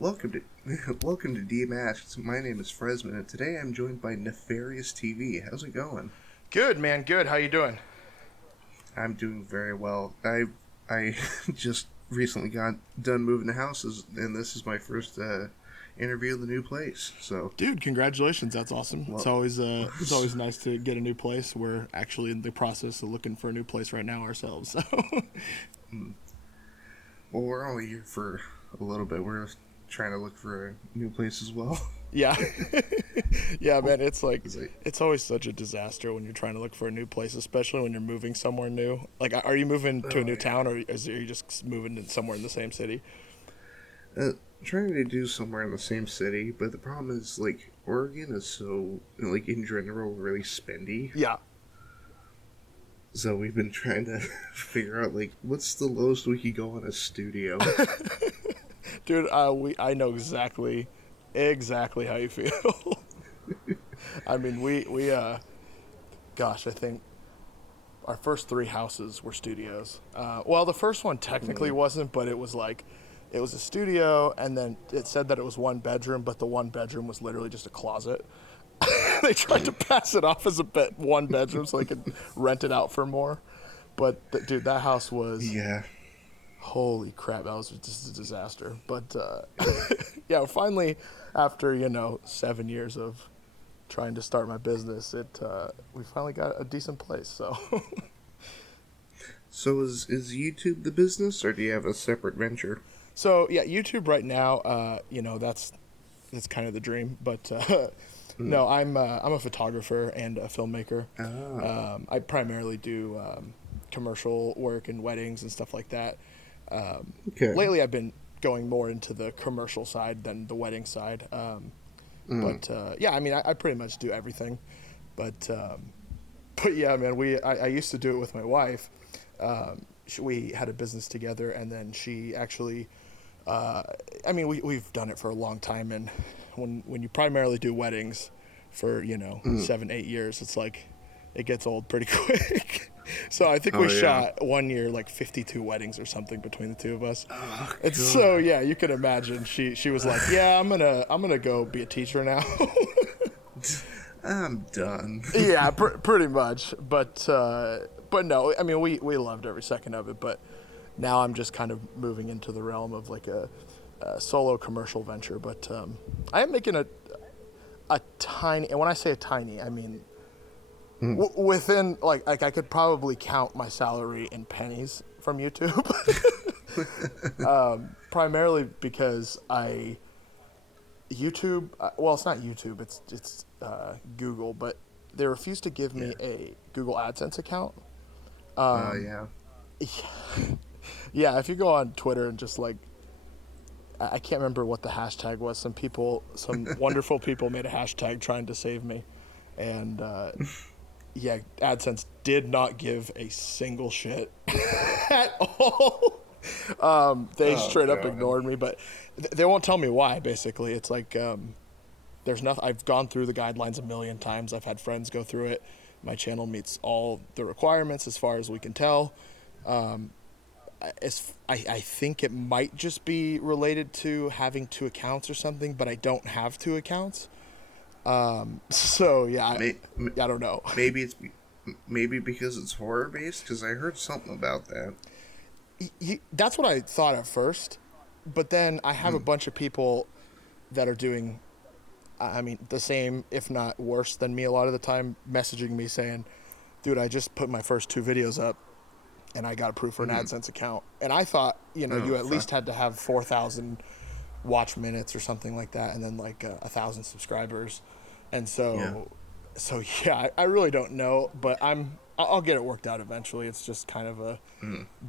Welcome to welcome to Demasked. My name is Fresman, and today I'm joined by Nefarious TV. How's it going? Good, man. Good. How you doing? I'm doing very well. I just recently got done moving to houses, and this is my first interview in the new place. So, Dude, congratulations. That's awesme. well, It's always nice to get a new place. We're actually in the process of looking for a new place right now ourselves. So. well, we're only here for a little bit. We're trying to look for a new place as well. Yeah. Yeah, man, it's always such a disaster when you're trying to look for a new place, especially when you're moving somewhere new. Like, are you moving to a new town, or are you just moving to somewhere in the same city? Trying to do somewhere in the same city, but the problem is, like, Oregon is so, like, in general, really spendy. Yeah. So we've been trying to figure out, like, what's the lowest we could go in a studio. Dude, I know exactly how you feel. I mean, gosh, I think our first three houses were studios. Well, the first one technically wasn't, but it was a studio, and then it said that it was one bedroom, but the one bedroom was literally just a closet. They tried to pass it off as one bedroom so they could rent it out for more. But, dude, that house was... Yeah. Holy crap, that was just a disaster. But, yeah, finally, after, 7 years of trying to start my business, we finally got a decent place, so... So is YouTube the business, or do you have a separate venture? So, yeah, YouTube right now, that's kind of the dream. But, no, I'm a photographer and a filmmaker. Oh. I primarily do commercial work and weddings and stuff like that. Okay. Lately, I've been going more into the commercial side than the wedding side. But yeah, I mean, I pretty much do everything. But yeah, man, I used to do it with my wife. We had a business together, and then she actually, I mean, we've done it for a long time, and when you primarily do weddings for 7-8 years, it's like it gets old pretty quick. So I think we shot 1 year like 52 weddings or something between the two of us. Oh, and so yeah, you can imagine she was like, yeah, I'm gonna go be a teacher now. I'm done. Yeah, pretty much. But no, I mean we loved every second of it. But now I'm just kind of moving into the realm of like a solo commercial venture. But I am making a tiny, and when I say a tiny, I mean within like I could probably count my salary in pennies from YouTube. Primarily because YouTube, well, it's not YouTube, it's Google, but they refuse to give me a Google AdSense account. Yeah. Yeah, if you go on Twitter and just like, I can't remember what the hashtag was. Some wonderful people made a hashtag trying to save me, and yeah, AdSense did not give a single shit at all. They straight up ignored me, but they won't tell me why. Basically, it's like there's nothing. I've gone through the guidelines a million times. I've had friends go through it. My channel meets all the requirements as far as we can tell. I think it might just be related to having two accounts or something, but I don't have two accounts. So yeah, I don't know. Maybe because it's horror based. Because I heard something about that. That's what I thought at first, but then I have a bunch of people that are doing, I mean, the same, if not worse than me a lot of the time, messaging me saying, dude, I just put my first 2 videos up and I got approved for an AdSense account. And I thought, you at least had to have 4,000 watch minutes or something like that, and then like 1,000 subscribers. And so yeah, I really don't know, but I'll get it worked out eventually. It's just kind of a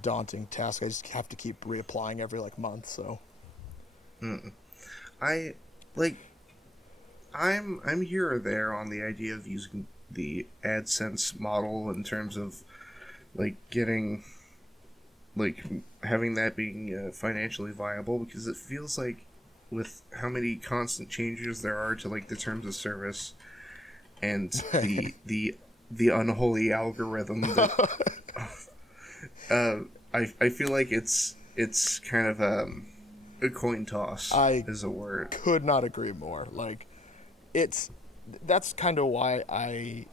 daunting task. I just have to keep reapplying every like month. So I'm here or there on the idea of using the AdSense model in terms of like getting, like, having that being financially viable, because it feels like with how many constant changes there are to like the terms of service and the unholy algorithm that I feel like it's kind of a coin toss I is a word. could not agree more. Like, it's that's kind of why I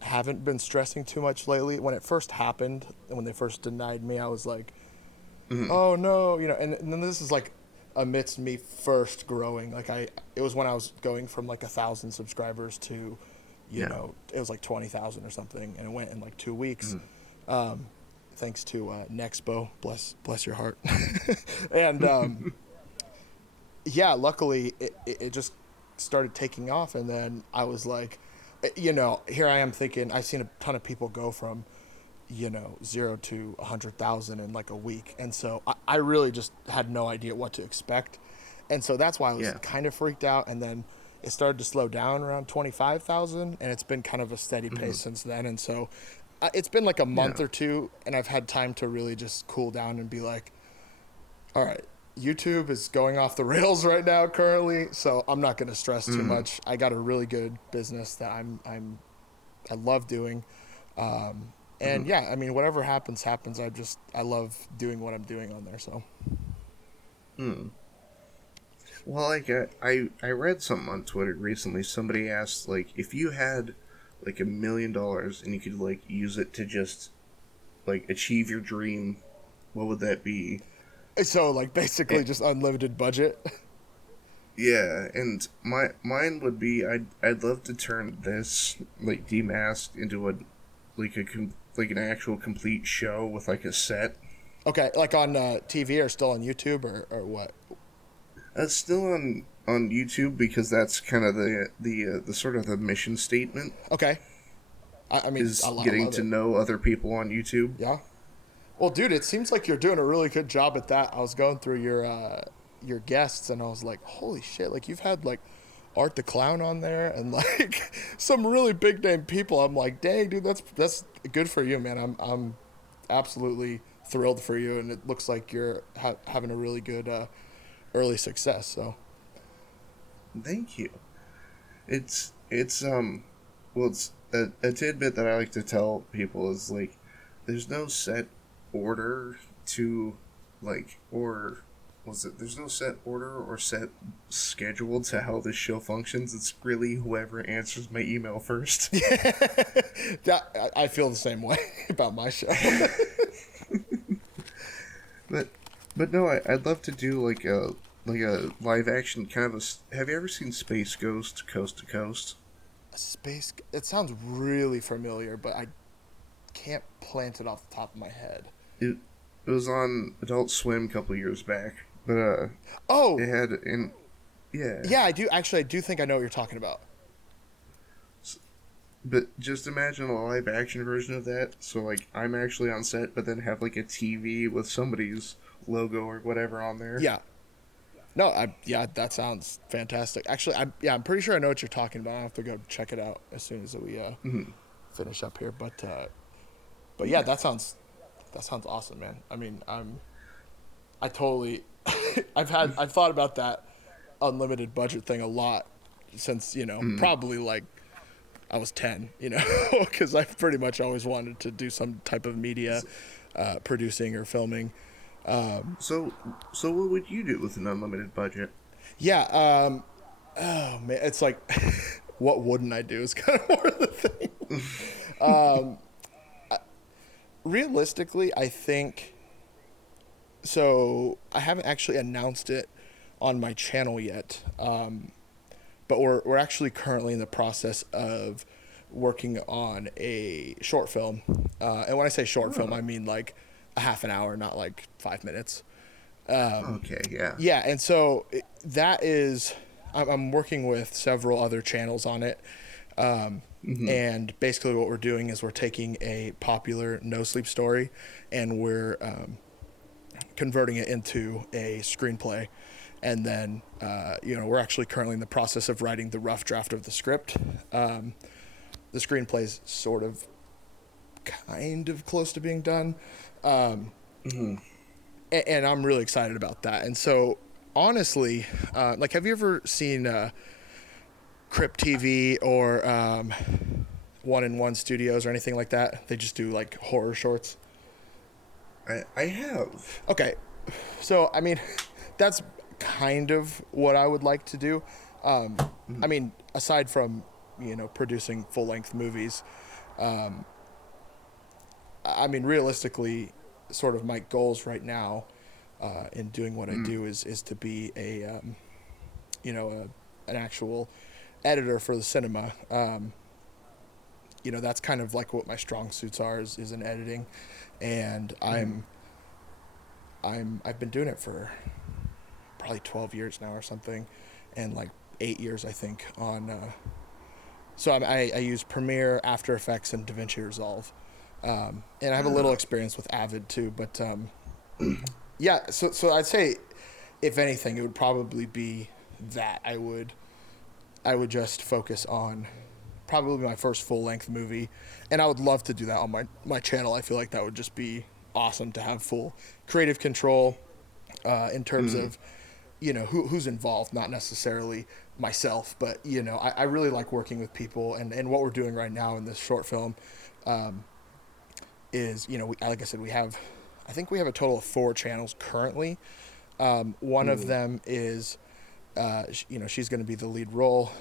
haven't been stressing too much lately. When it first happened, and when they first denied me, I was like, Mm-hmm. oh no, and then this is like amidst me first growing. Like it was when I was going from like 1,000 subscribers to, Yeah. it was like 20,000 or something, and it went in like 2 weeks. Mm-hmm. Thanks to Nexpo, bless your heart, and yeah, luckily it just started taking off, and then I was like, here I am thinking I've seen a ton of people go from 0 to 100,000 in like a week. And so I really just had no idea what to expect. And so that's why I was Yeah. kind of freaked out. And then it started to slow down around 25,000. And it's been kind of a steady Mm-hmm. pace since then. And so it's been like a Yeah. month or two. And I've had time to really just cool down and be like, all right, YouTube is going off the rails right now currently. So I'm not going to stress too Mm-hmm. much. I got a really good business that I love doing. And Mm-hmm. yeah, I mean, whatever happens, happens. I love doing what I'm doing on there. So, Mm. Well, like I read something on Twitter recently. Somebody asked like if you had like $1 million and you could like use it to just like achieve your dream, what would that be? so like basically And, just unlimited budget. yeah, and mine would be I'd love to turn this like Demasked into a like like an actual complete show with like a set. Okay, like on TV or still on YouTube or what? Still on YouTube because that's kind of the sort of the mission statement Okay, I mean, is I getting love to it. know other people on YouTube. Yeah. Well, dude, it seems like you're doing a really good job at that. I was going through your guests, and I was like, holy shit! Like you've had like Art the Clown on there, and like some really big name people. I'm like, dang, dude, that's good for you, man. I'm absolutely thrilled for you, and it looks like you're having a really good early success. So Thank you. It's well it's a tidbit that I like to tell people is like there's no set order to like or was it there's no set order or set schedule to how this show functions. It's really whoever answers my email first. that I feel the same way about my show. but but no, I'd love to do like a live action kind of have you ever seen Space Ghost Coast to Coast? Space. It sounds really familiar, but I can't plant it off the top of my head. It was on Adult Swim a couple years back, but Oh, it had in yeah. yeah, I do. Actually, I do think I know what you're talking about. But just imagine a live action version of that. So like I'm actually on set, but then have like a TV with somebody's logo or whatever on there. Yeah. No, yeah, that sounds fantastic. Actually, I'm pretty sure I know what you're talking about. I have to go check it out as soon as we Hmm. finish up here. But yeah, Yeah. that sounds awesome, man. I mean, I totally I've thought about that unlimited budget thing a lot since Hmm. probably like I was 10, because I've pretty much always wanted to do some type of media, producing or filming. So so what would you do with an unlimited budget? Yeah, oh man, it's like, what wouldn't I do is kind of more of the thing. Realistically, I think so. I haven't actually announced it on my channel yet, but we're actually currently in the process of working on a short film. And when I say short film, Oh, I mean like a half an hour, not like 5 minutes. okay, yeah. Yeah, and so that is, I'm working with several other channels on it. Hmm. And basically, what we're doing is we're taking a popular no sleep story and we're converting it into a screenplay. And then, we're actually currently in the process of writing the rough draft of the script. The screenplay's sort of kind of close to being done. Hmm. And I'm really excited about that. And so, honestly, like, have you ever seen Crypt TV or One in One Studios or anything like that? They just do like horror shorts. I have. Okay, so I mean, that's kind of what I would like to do. I mean, aside from producing full length movies, I mean, realistically, sort of my goals right now in doing what I do is to be an actual editor for the cinema. That's kind of like what my strong suits are is in editing, and I've been doing it for probably 12 years now or something, and like 8 years I think on. So I use Premiere, After Effects, and DaVinci Resolve, and I have a little experience with Avid too. But yeah, so I'd say, if anything, it would probably be that I would just focus on probably my first full length movie, and I would love to do that on my channel. I feel like that would just be awesome to have full creative control in terms of who's involved, not necessarily myself, but I really like working with people, and what we're doing right now in this short film is like I said, I think we have a total of 4 channels currently. One of them is she's going to be the lead role.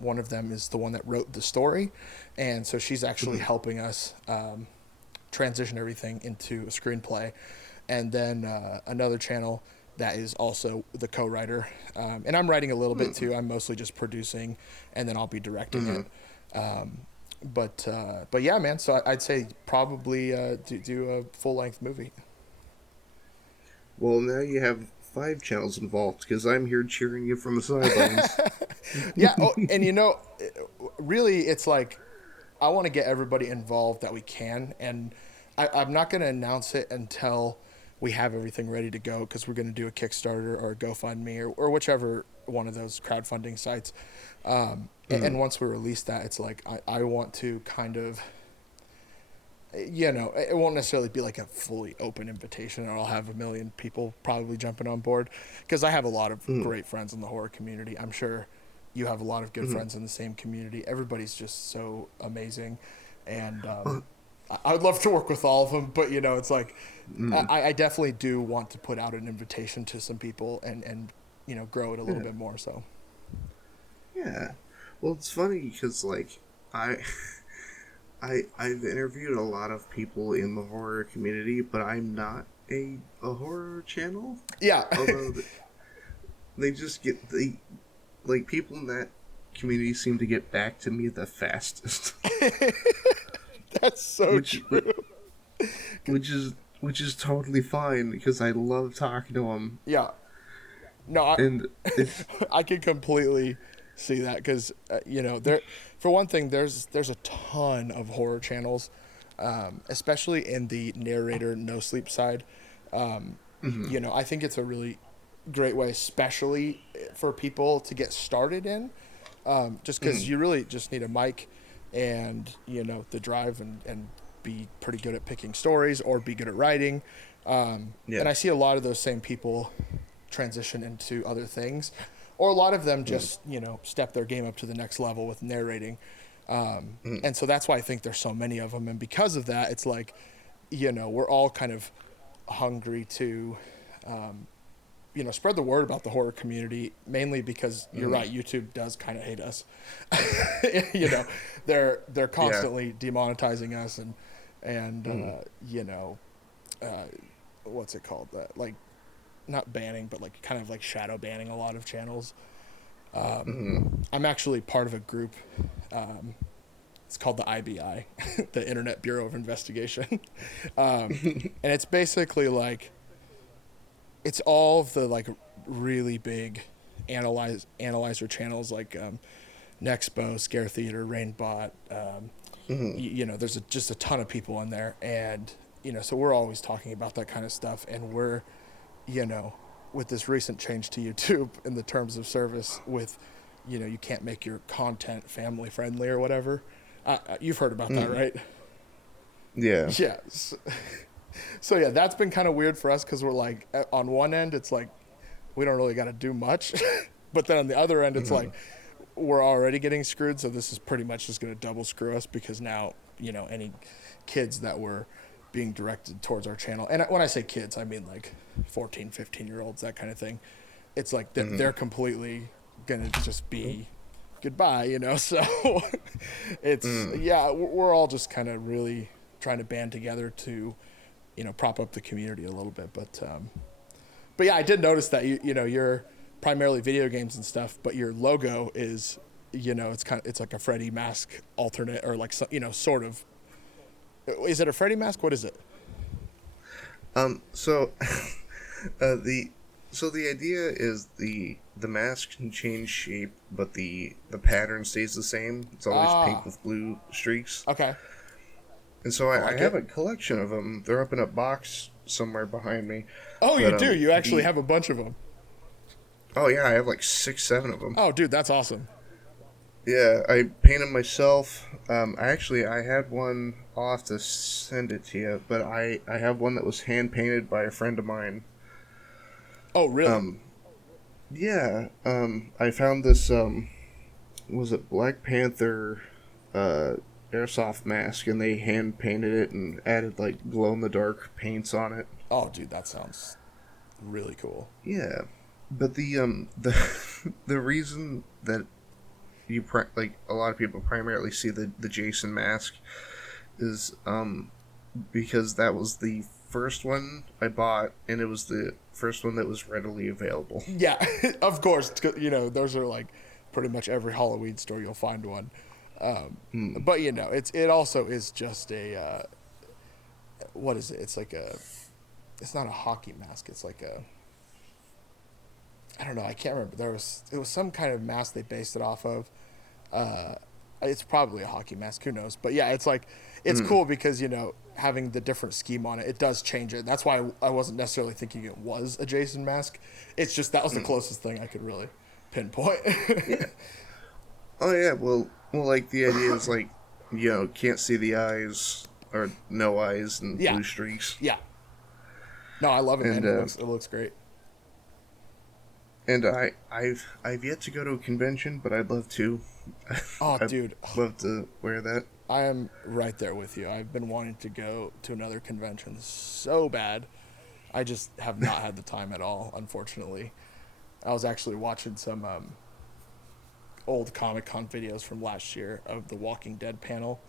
One of them is the one that wrote the story, and so she's actually helping us transition everything into a screenplay. And then another channel that is also the co-writer, and I'm writing a little bit too. I'm mostly just producing, and then I'll be directing it. But yeah, man. So I'd say probably do a full length movie. Well, now you have 5 channels involved because I'm here cheering you from the sidelines. Yeah. Oh, and really, it's like I want to get everybody involved that we can, and I'm not going to announce it until we have everything ready to go, because we're going to do a Kickstarter or a GoFundMe or whichever one of those crowdfunding sites. And once we release that, it's like I want to kind of, it won't necessarily be like a fully open invitation, or I'll have a million people probably jumping on board, because I have a lot of great friends in the horror community. I'm sure you have a lot of good friends in the same community. Everybody's just so amazing, and I would love to work with all of them, but it's like I definitely do want to put out an invitation to some people and grow it a little bit more. So Yeah. Well, it's funny because like I I've interviewed a lot of people in the horror community, but I'm not a horror channel. Yeah. Although they just get like people in that community seem to get back to me the fastest. That's so true. Which is totally fine because I love talking to them. Yeah. No, and I can completely see that, because there, for one thing, there's a ton of horror channels, especially in the narrator no sleep side. I think it's a really great way, especially for people to get started in, just because you really just need a mic and the drive and be pretty good at picking stories or be good at writing. And I see a lot of those same people transition into other things, or a lot of them just step their game up to the next level with narrating, and so that's why I think there's so many of them. And because of that, it's like we're all kind of hungry to spread the word about the horror community, mainly because you're right, YouTube does kind of hate us. They're constantly demonetizing us, and what's it called, like not banning, but like kind of like shadow banning a lot of channels. I'm actually part of a group. It's called the IBI, the Internet Bureau of Investigation. And it's basically like, it's all of the like really big analyzer channels, like Nexpo, Scare Theater, Rainbot. There's just a ton of people in there, and so we're always talking about that kind of stuff. And we're with this recent change to YouTube in the terms of service, with you can't make your content family friendly or whatever. You've heard about that, right? Yeah. Yeah. So yeah, that's been kind of weird for us, because we're like, on one end it's like we don't really got to do much, but then on the other end it's like we're already getting screwed, so this is pretty much just going to double screw us, because now any kids that were being directed towards our channel. And when I say kids, I mean like 14, 15-year-olds, that kind of thing. It's like they're completely going to just be goodbye, you know? So it's, yeah, we're all just kind of really trying to band together to, you know, prop up the community a little bit. But yeah, I did notice that you're primarily video games and stuff, but your logo is, you know, it's like a Freddy mask alternate, or like, you know, sort of. Is it a Freddy mask? What is it? So the the idea is the mask can change shape, but the pattern stays the same. It's always pink with blue streaks. Okay. And so I have a collection of them. They're up in a box somewhere behind me. Oh, but, you do? You actually have a bunch of them. Oh yeah, I have like 6, 7 of them. Oh, dude, that's awesome. Yeah, I painted myself. I had one. I'll have to send it to you, but I have one that was hand painted by a friend of mine. Oh, really? Yeah. I found this. Was it Black Panther? Airsoft mask, and they hand painted it and added like glow in the dark paints on it. Oh, dude, that sounds really cool. Yeah, but the the reason that like a lot of people primarily see the Jason mask is because that was the first one I bought, and it was the first one that was readily available. Yeah, of course. You know, those are like pretty much every Halloween store you'll find one. But you know, it also is just a what is it? It's like it's not a hockey mask. It's like I don't know. I can't remember. It was some kind of mask they based it off of. It's probably a hockey mask. Who knows? But yeah, it's like it's cool because, you know, having the different scheme on it, it does change it. That's why I wasn't necessarily thinking it was a Jason mask. It's just that was the closest thing I could really pinpoint. Yeah. Oh yeah. Well, like the idea is like, you know, can't see the eyes or no eyes and blue streaks. Yeah. No, I love it, and, man. It looks great. And I've yet to go to a convention, but I'd love to. Oh, I'd dude, love to wear that. I am right there with you. I've been wanting to go to another convention so bad. I just have not had the time at all, unfortunately. I was actually watching some old Comic-Con videos from last year of the Walking Dead panel.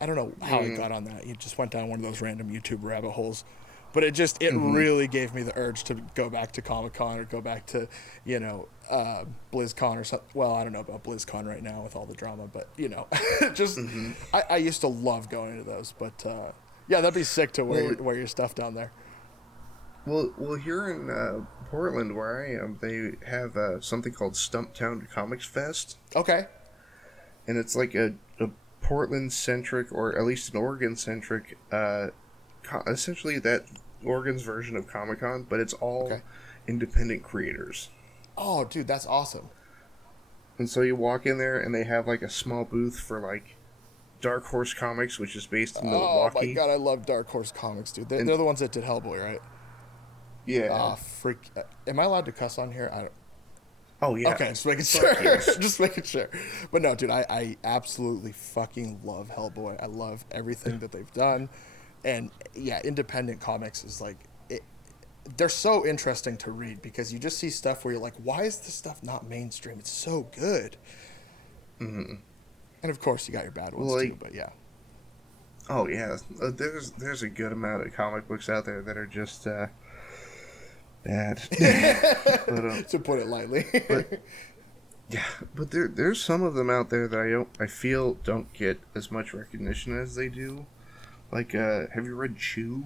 I don't know how I got on that. You just went down one of those random YouTube rabbit holes. But it really gave me the urge to go back to Comic-Con or go back to, you know, BlizzCon or something. Well, I don't know about BlizzCon right now with all the drama, but, you know, just I used to love going to those. But, yeah, that'd be sick to wear your stuff down there. Well, here in Portland, where I am, they have something called Stumptown Comics Fest. Okay. And it's like a Portland-centric, or at least an Oregon-centric, essentially that Oregon's version of Comic-Con, but it's all independent creators. Oh, dude, that's awesome. And so you walk in there, and they have like a small booth for like Dark Horse Comics, which is based in Milwaukee. Oh my god, I love Dark Horse Comics, dude. They're the ones that did Hellboy, right? Yeah. Ah, freak. Am I allowed to cuss on here? I don't. Oh yeah. Okay, just making sure. Just making sure. But no, dude, I absolutely fucking love Hellboy. I love everything that they've done. And yeah, independent comics is like they're so interesting to read because you just see stuff where you're like, why is this stuff not mainstream? It's so good. Mm-hmm. And of course, you got your bad ones too. But yeah. Oh yeah, there's a good amount of comic books out there that are just bad. But, to put it lightly. But yeah, but there's some of them out there that I feel don't get as much recognition as they do. Like, have you read Chew?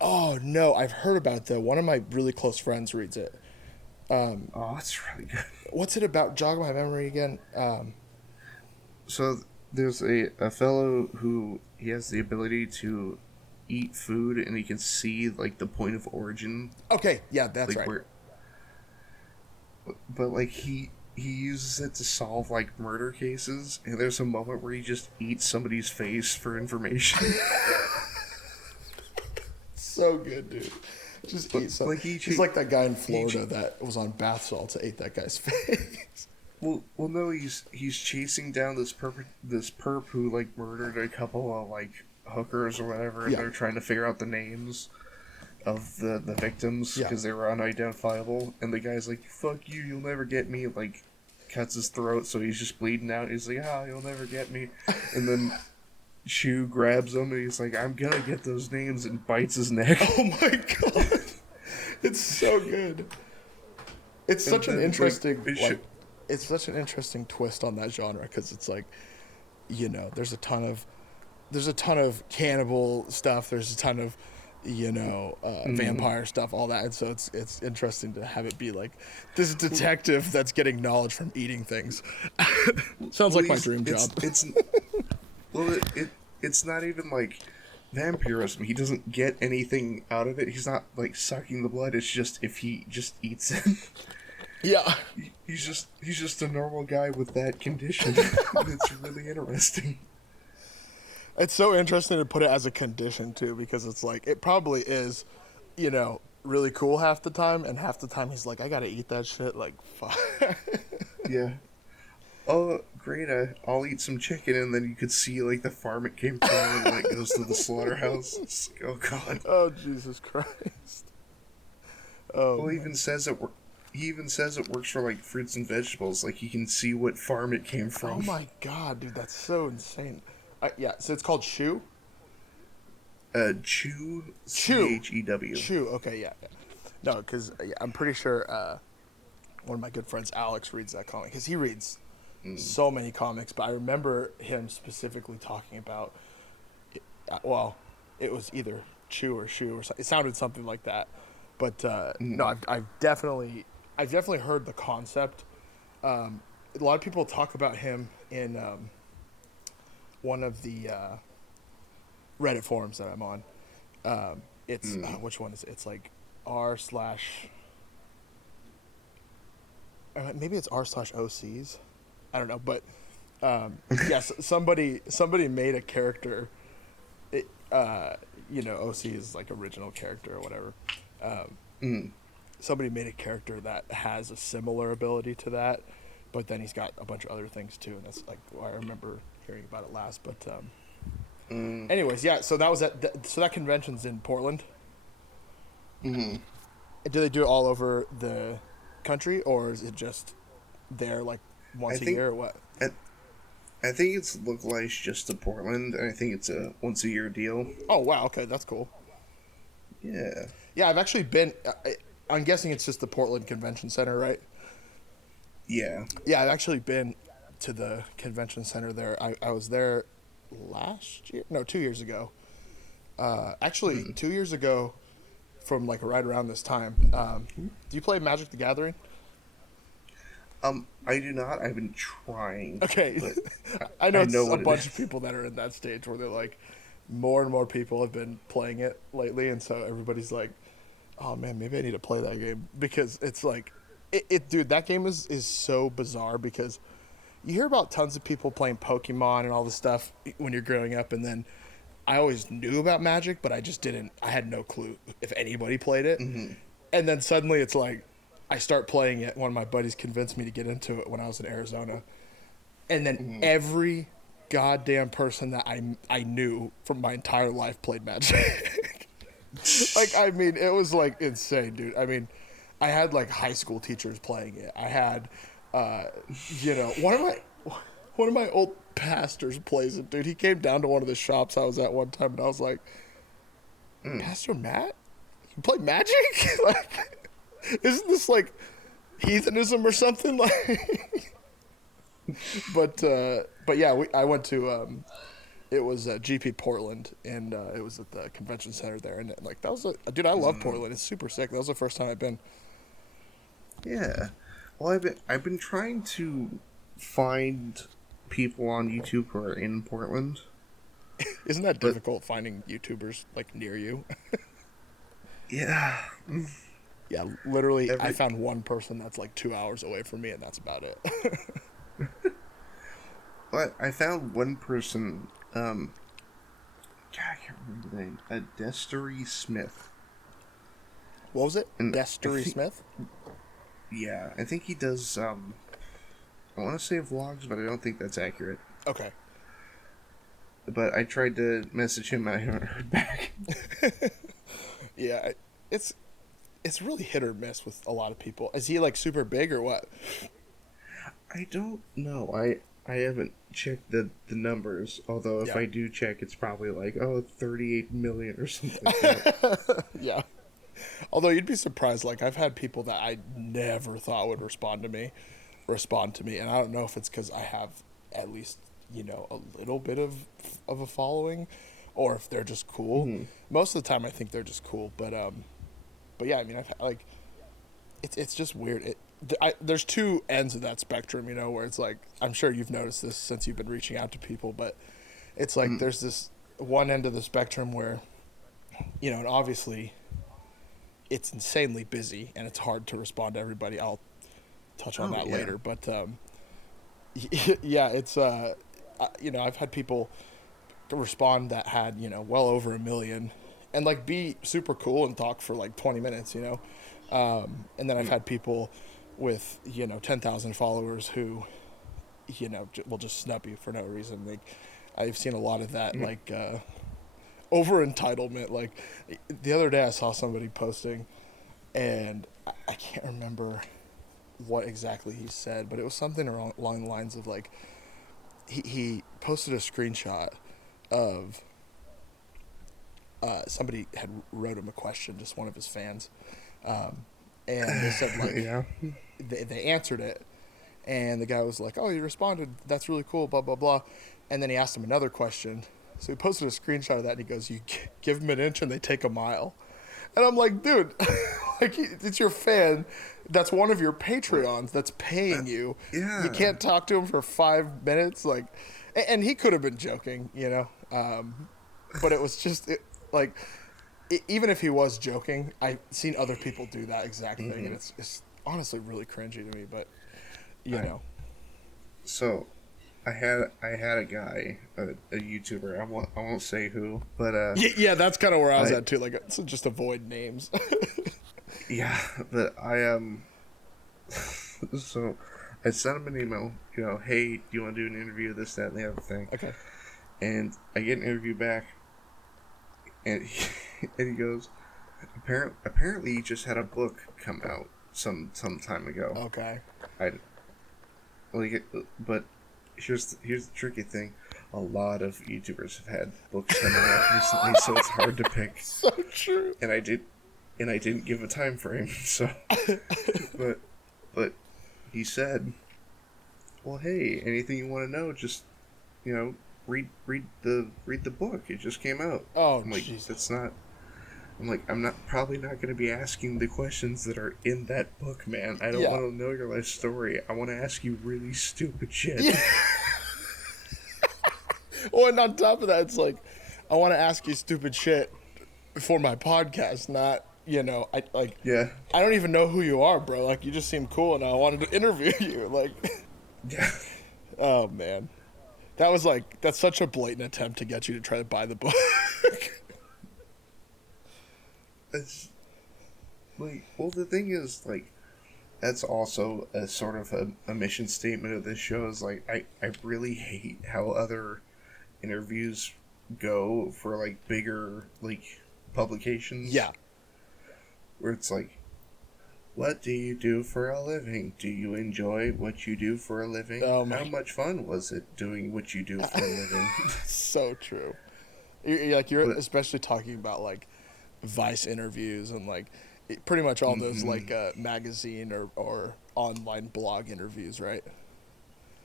Oh, no, I've heard about it, though. One of my really close friends reads it. Oh, it's really good. What's it about? Jog my memory again. So, there's a fellow who, he has the ability to eat food, and he can see, like, the point of origin. Okay, yeah, that's like, right. But, like, he uses it to solve, like, murder cases, and there's a moment where he just eats somebody's face for information. So good, dude. Just eat something. Like he's like that guy in Florida that was on bath salts that ate that guy's face. Well, no, he's chasing down this perp who, like, murdered a couple of, like, hookers or whatever, and Yeah. they're trying to figure out the names of the victims Yeah. because they were unidentifiable, and the guy's like, "Fuck you, you'll never get me," like cuts his throat so he's just bleeding out. He's like, "Ah, you'll never get me," and then Shu grabs him and he's like, "I'm gonna get those names," and bites his neck. Oh my god. It's so good. It's And such an then, interesting like, it's such an interesting twist on that genre because it's like, you know, there's a ton of cannibal stuff, there's a ton of, you know, vampire stuff, all that, and so it's interesting to have it be like this detective that's getting knowledge from eating things. Sounds like my dream job. Well, it's not even like vampirism. He doesn't get anything out of it. He's not like sucking the blood. It's just if he just eats it. Yeah. He's just a normal guy with that condition. It's really interesting. It's so interesting to put it as a condition too, because it's like it probably is, you know, really cool half the time, and half the time he's like, I gotta eat that shit. Like, fuck. Yeah. Oh, great! I'll eat some chicken, and then you could see like the farm it came from, and then it goes to the slaughterhouse. It's like, oh god. Oh Jesus Christ. Well, he even says it works for like fruits and vegetables. Like you can see what farm it came from. Oh my god, dude, that's so insane. Yeah, so it's called Chew. Chew. Chew. Chew. Chew. Okay, yeah. No, because I'm pretty sure one of my good friends, Alex, reads that comic because he reads so many comics. But I remember him specifically talking about. Well, it was either Chew or Shoe or something. It sounded something like that. But no, I've definitely heard the concept. A lot of people talk about him in one of the Reddit forums that I'm on. It's which one is it? It's like r slash maybe it's r/OCs. I don't know, but yes, somebody made a character. You know, OC is like original character or whatever. Somebody made a character that has a similar ability to that, but then he's got a bunch of other things too, and that's like I remember hearing about it last. But anyways, yeah. So that was so that convention's in Portland. Mm-hmm. Do they do it all over the country, or is it just there like once a year or what? I think it's localized just to Portland, and I think it's a once-a-year deal. Oh wow, okay, that's cool. Yeah. Yeah, I've actually been. I'm guessing it's just the Portland Convention Center, right? Yeah. Yeah, I've actually been to the convention center there. I was there last year? No, 2 years ago. Actually, 2 years ago, from like right around this time. Do you play Magic the Gathering? I do not. I've been trying. Okay. But I know I it's know a what it bunch is. of people that are in that stage where they're like, more and more people have been playing it lately, and so everybody's like, oh man, maybe I need to play that game, because it's like, dude, that game is so bizarre, because you hear about tons of people playing Pokemon and all this stuff when you're growing up, and then I always knew about Magic, but I had no clue if anybody played it. Mm-hmm. And then suddenly it's like, I start playing it. One of my buddies convinced me to get into it when I was in Arizona. And then every goddamn person that I knew from my entire life played Magic. Like, I mean, it was like insane, dude. I mean, I had like high school teachers playing it. I had, you know, one of my old pastors plays it, dude. He came down to one of the shops I was at one time, and I was like, Pastor Matt, you play Magic? Like, isn't this like heathenism or something? Like, but yeah, I went to it was GP Portland, and it was at the convention center there, and like that was dude, I love Portland. It's super sick. That was the first time I've been. Yeah. Well, I've been trying to find people on YouTube who are in Portland. Isn't that difficult finding YouTubers like near you? Yeah. Yeah, literally, I found one person that's like 2 hours away from me, and that's about it. But I found one person. God, I can't remember the name. Destery Smith. What was it? And Destery Smith? Yeah, I think he does. I want to say vlogs, but I don't think that's accurate. Okay. but I tried to message him and I haven't heard back. Yeah, it's it's really hit or miss with a lot of people. Is he like super big or what? I don't know. I haven't checked the numbers, although if Yeah. I do check, it's probably like, oh, 38 million or something like that. Yeah. Although you'd be surprised, like I've had people that I never thought would respond to me, and I don't know if it's because I have at least a little bit of a following, or if they're just cool. Hmm. Most of the time, I think they're just cool, but yeah, I mean, like it's just weird. There's two ends of that spectrum, where it's like I'm sure you've noticed this since you've been reaching out to people, but it's like Hmm. there's this one end of the spectrum where and obviously it's insanely busy and it's hard to respond to everybody. I'll touch on Oh, that yeah. later, but yeah, it's I've had people respond that had well over 1 million, and like be super cool and talk for like 20 minutes, and then I've Hmm. had people with 10,000 followers who will just snub you for no reason. Like I've seen a lot of that, Hmm. like over entitlement. Like the other day, I saw somebody posting, and I can't remember what exactly he said, but it was something along the lines of like he posted a screenshot of somebody had wrote him a question, just one of his fans, and they said like Yeah. they answered it, and the guy was like, "Oh, you responded. That's really cool." Blah blah blah, and then he asked him another question. So he posted a screenshot of that, and he goes, "You give them an inch, and they take a mile." And I'm like, dude, like it's your fan. That's one of your What? Patreons that's paying you. You Yeah. can't talk to him for 5 minutes, like, and he could have been joking, but it was just like, even if he was joking, I've seen other people do that exact thing, and Hmm. it's honestly really cringy to me. But you I know, so I had a guy, a YouTuber. I won't say who, but yeah, that's kind of where I was I at too. Like, so just avoid names. yeah, but so I sent him an email. Hey, do you want to do an interview? This, that, and the other thing. Okay. And I get an interview back, and and he goes, apparently he just had a book come out some time ago. Okay. I like, but here's the tricky thing. A lot of YouTubers have had books coming out recently, so it's hard to pick. So true. And I didn't give a time frame. So, but but he said, "Well, hey, anything you want to know, just read the book. It just came out." Oh I'm like, Jesus. that's not. I'm like, I'm not probably not going to be asking the questions that are in that book, man. I don't Yeah. want to know your life story. I want to ask you really stupid shit. Yeah. Well, and on top of that, it's like I want to ask you stupid shit for my podcast, not I like Yeah, I don't even know who you are, bro. Like you just seem cool, and I wanted to interview you. Like, yeah. oh man, that's such a blatant attempt to get you to try to buy the book. It's like, well, the thing is, like, that's also a sort of a mission statement of this show. Is like, I really hate how other interviews go for like bigger like publications Yeah. where it's like, what do you do for a living? Do you enjoy what you do for a living? Oh How my, much fun was it doing what you do for a living? so true. You're But especially talking about like Vice interviews and like pretty much all those mm-hmm, like magazine or online blog interviews, right?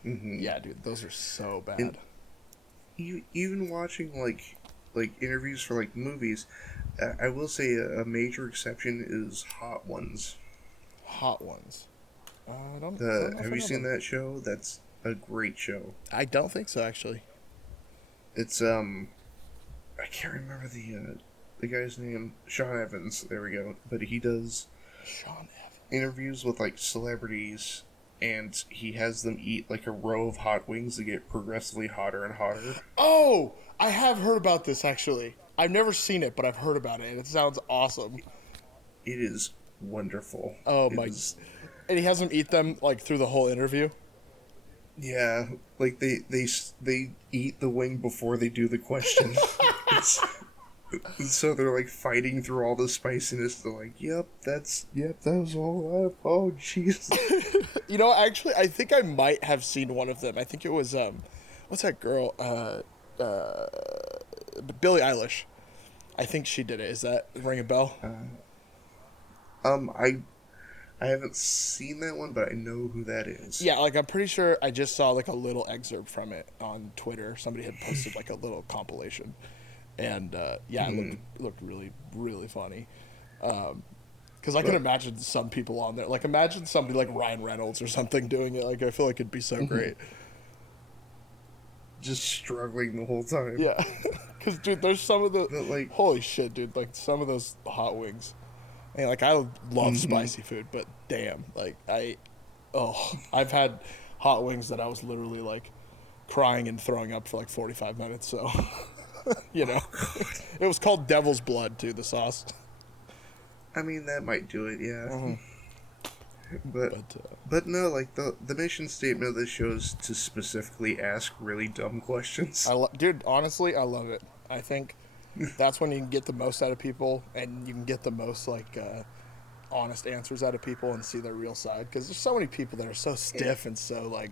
mm-hmm. Yeah, dude, those are so And bad. even watching like interviews for like movies, I will say a major exception is Hot Ones. Hot ones. I don't The know if Have I you know seen them. that show? That's a great show. I don't think so, actually. It's I can't remember the guy's name. Sean Evans. There we go. But he does Sean Evans. interviews with like celebrities, and he has them eat like a row of hot wings that get progressively hotter and hotter. Oh, I have heard about this actually. I've never seen it, but I've heard about it, and it sounds awesome. It is wonderful. Oh It my! is. And he has them eat them like through the whole interview. Yeah, like they eat the wing before they do the question. It's, so they're like fighting through all the spiciness. They're like, yep, that was all. Oh, jeez. You know, actually, I think I might have seen one of them. I think it was what's that girl? Billie Eilish. I think she did it. Is that ring a bell? Um, I I haven't seen that one, but I know who that is. Yeah, like I'm pretty sure I just saw like a little excerpt from it on Twitter. Somebody had posted like a little compilation, and yeah, it looked really really funny. Because I can But imagine some people on there. Like imagine somebody like Ryan Reynolds or something doing it. Like I feel like it'd be so great. just struggling the whole time. Yeah, because dude, there's some of the But like, holy shit, dude. Like some of those hot wings. And like I love spicy food, but damn, like I've had hot wings that I was literally like crying and throwing up for like 45 minutes. So you know, it was called Devil's Blood too. The sauce, I mean, that might do it, yeah. But but but no, like the mission statement of this show is to specifically ask really dumb questions. dude, honestly, I love it. I think that's when you can get the most out of people, and you can get the most like honest answers out of people and see their real side. Because there's so many people that are so stiff and so like,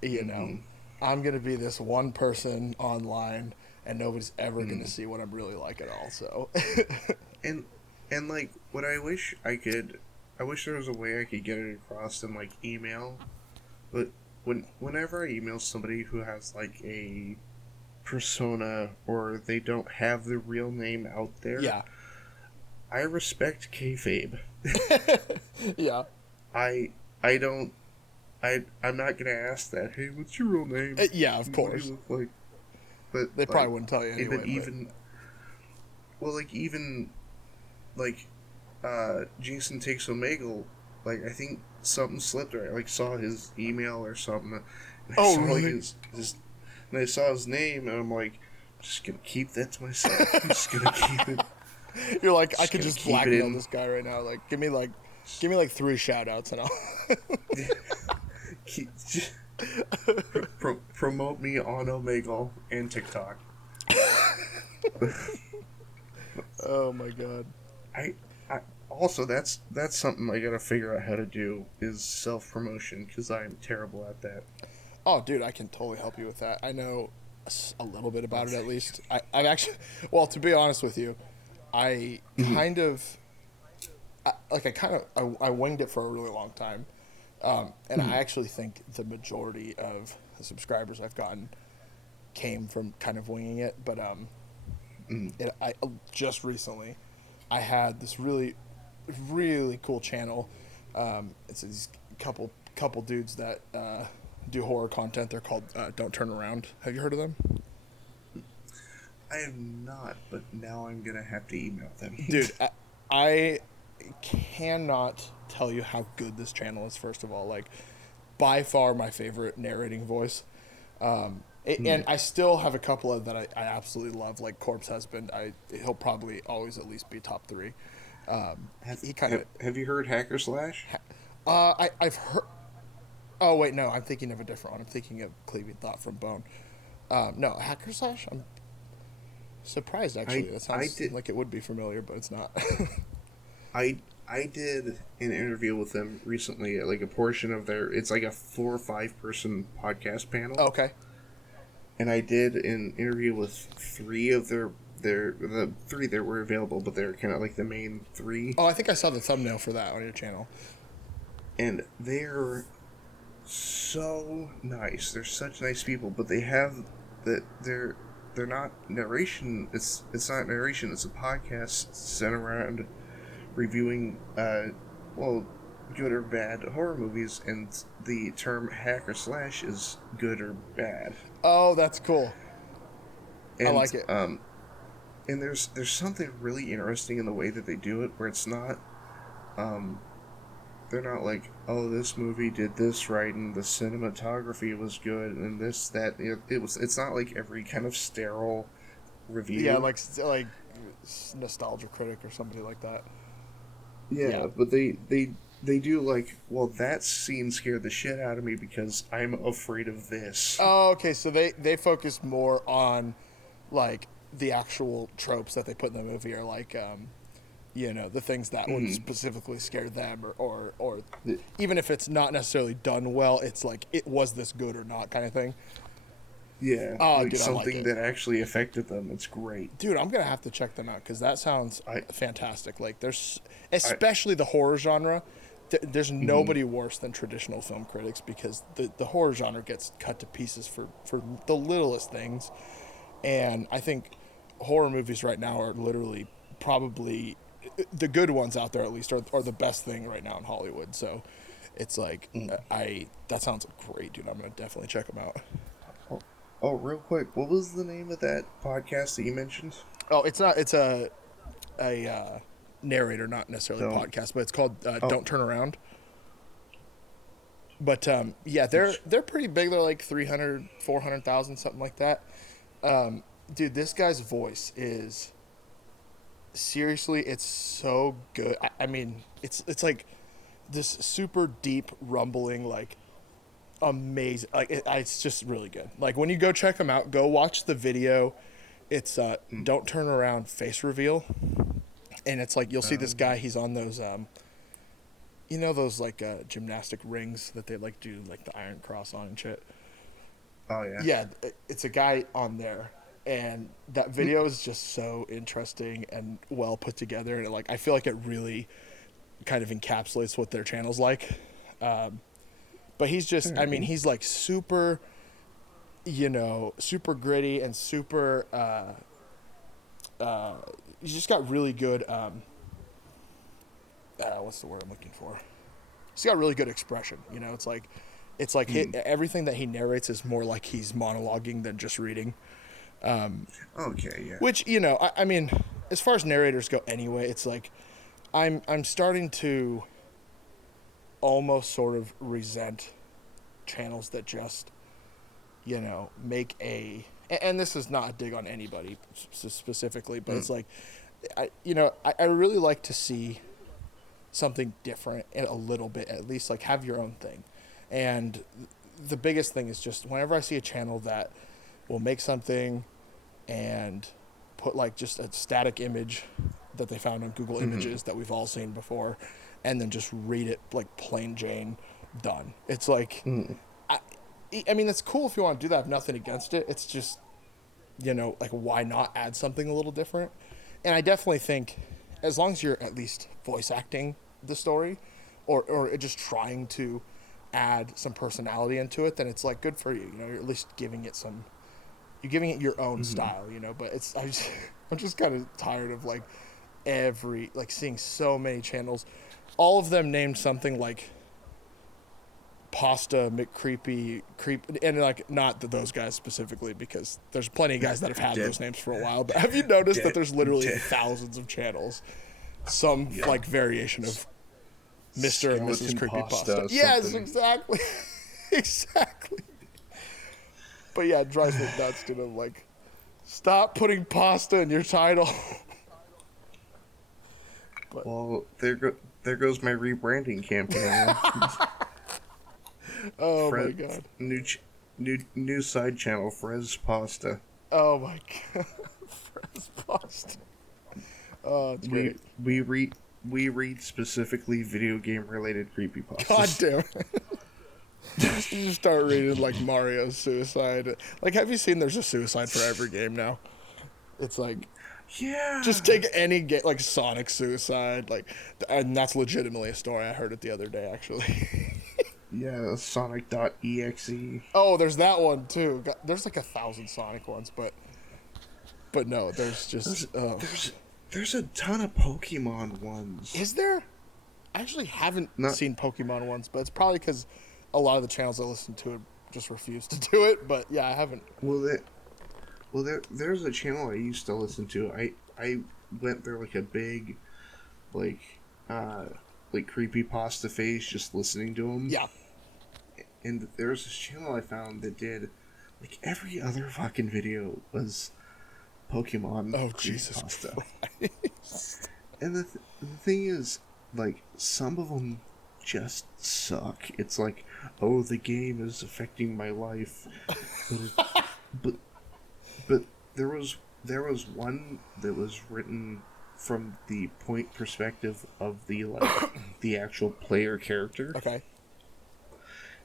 you know, I'm gonna be this one person online, and nobody's ever gonna see what I'm really like at all. So, And and like what I wish there was a way I could get it across in like email. But whenever I email somebody who has like a persona or they don't have the real name out there, yeah, I respect kayfabe. yeah, I I don't I'm not gonna ask that. Hey, what's your real name? yeah. Of What do you course, look like? But they like, probably wouldn't tell you even anyway. But even well, like even like Jason Takes Omegle, like I think something slipped or I like saw his email or something, and I oh saw like really? his and I saw his name and I'm like, I'm just gonna keep that to myself. I'm just gonna keep it. You're like I Just could gonna just keep it blackmail in. this guy right now. Like give me like 3 shout outs and I'll. Keep, promote me on Omegle and TikTok. Oh my god. I, I also that's something I gotta figure out how to do is self promotion because I am terrible at that. Oh, dude, I can totally help you with that. I know a little bit Oh, about it at thank least. I've actually, well, to be honest with you, I you. kind of, I winged it for a really long time. And I actually think the majority of the subscribers I've gotten came from kind of winging it. But I just recently, I had this really, really cool channel. It's these couple dudes that do horror content. They're called Don't Turn Around. Have you heard of them? I have not, but now I'm gonna have to email them. Dude, I cannot tell you how good this channel is. First of all, like by far my favorite narrating voice. And I still have a couple of that I absolutely love, like Corpse Husband. He'll probably always at least be top 3. have, He kind of have you heard Hacker Slash? I've heard. Oh wait, no, I'm thinking of a different one. I'm thinking of Cleaving Thought from Bone. No, Hacker Slash. I'm surprised actually. That I sounds did like it would be familiar, but it's not. I did an interview with them recently, like a portion of their. It's like a 4 or 5 person podcast panel, Okay. and I did an interview with 3 of the 3 that were available, but they're kind of like the main 3, Oh, I think I saw the thumbnail for that on your channel. and they're so nice. They're such nice people, but they have that they're not narration. It's not narration. It's a podcast centered around reviewing well, good or bad horror movies, and the term hack or slash is good or bad. Oh, that's cool. I And like it. and there's something really interesting in the way that they do it, where it's not um they're not like, oh, this movie did this right and the cinematography was good and this that it's not like every kind of sterile Yeah, review. like Nostalgia Critic or somebody like that. Yeah, Yeah. but they do like, well, that scene scared the shit out of me because I'm afraid of this. Oh, okay. So they focus more on like the actual tropes that they put in the movie, or like the things that would specifically scare them, or even if it's not necessarily done well, it's like, it was this good or not kind of thing. Yeah, Oh, like dude, I like something it. that actually affected them. It's great. Dude, I'm gonna have to check them out because that sounds I, fantastic. Like, there's, I, especially the horror genre. There's mhm. nobody worse than traditional film critics, because the horror genre gets cut to pieces for the littlest things, and I think horror movies right now are literally probably the good ones out there, at least, are the best thing right now in Hollywood. So it's like, that sounds great, dude. I'm gonna definitely check them out. Oh, oh, real quick, what was the name of that podcast that you mentioned? Oh, it's not. It's a narrator, not necessarily Don't. podcast, but it's called Oh, "Don't Turn Around." But yeah, they're which, they're pretty big. They're like 300, 400,000, something like that. Dude, this guy's voice is, seriously, it's so good. I mean, it's like this super deep rumbling, like, amazing. Like, it's just really good. Like, when you go check them out, go watch the video. It's "Don't Turn Around" face reveal, and it's like, you'll see this guy. um, He's on those those like gymnastic rings that they like do like the iron cross on and shit. oh yeah. Yeah, it's a guy on there, and that video is just so interesting and well put together, and I feel like it really kind of encapsulates what their channel's like. But he's just, I mean, Alrighty. he's like super, super gritty and super. He's just got really good. What's the word I'm looking for? He's got really good expression. It's like everything that he narrates is more like he's monologuing than just reading. Okay, yeah. Which, I mean, as far as narrators go, anyway, it's like I'm starting to almost sort of resent channels that just make and this is not a dig on anybody specifically, but it's Mm, like, I really like to see something different a little bit, at least, like, have your own thing. And the biggest thing is just, whenever I see a channel that will make something and put like just a static image that they found on Google mm-hmm. Images that we've all seen before, and then just read it like plain Jane, done. It's like, Mm, I, I mean, it's cool if you want to do that. I have nothing against it. It's just, like, why not add something a little different? And I definitely think, as long as you're at least voice acting the story, or just trying to add some personality into it, then it's like, good for you. You're at least you're giving it your own mm-hmm. style. But I'm just kind of tired of like seeing so many channels, all of them named something like Pasta McCreepy Creep, and like, not those guys specifically, because there's plenty of guys that have had Dead, those names for a while. But have you noticed that dead, there's literally dead. thousands of channels, some Yeah. like variation of Mr. and Mrs. Skeleton Creepypasta? pasta, Yes, something. exactly. Exactly. But yeah, it drives me nuts, dude. I'm like, stop putting pasta in your title. But Well, there goes my rebranding campaign. oh my Fred, god. new side channel, Frez Pasta. Oh my god. Friends pasta. Oh, it's We great. we read we read specifically video game related God creepypastas. damn it. You just start reading like Mario's suicide. Like, have you seen there's a suicide for every game now? It's like, just Yeah. take any game, like Sonic suicide, like, and that's legitimately a story. I heard it the other day, actually. Yeah, Sonic.exe. Oh, there's that one too. There's like 1,000 Sonic ones, but no, there's just, There's there's there's a ton of Pokemon ones. is there? I actually haven't Not seen Pokemon ones, but it's probably because a lot of the channels I listen to just refuse to do it. But yeah, I haven't. well that well there's a channel I used to listen to. I went through like a big like uh like creepypasta phase just listening to them. Yeah. And there was this channel I found that did like every other fucking video was Pokemon Oh, Jesus creepypasta. Christ. And the thing is, like, some of them just suck. It's like, oh, the game is affecting my life, but but but there was one that was written from the point perspective of the the actual player character. Okay.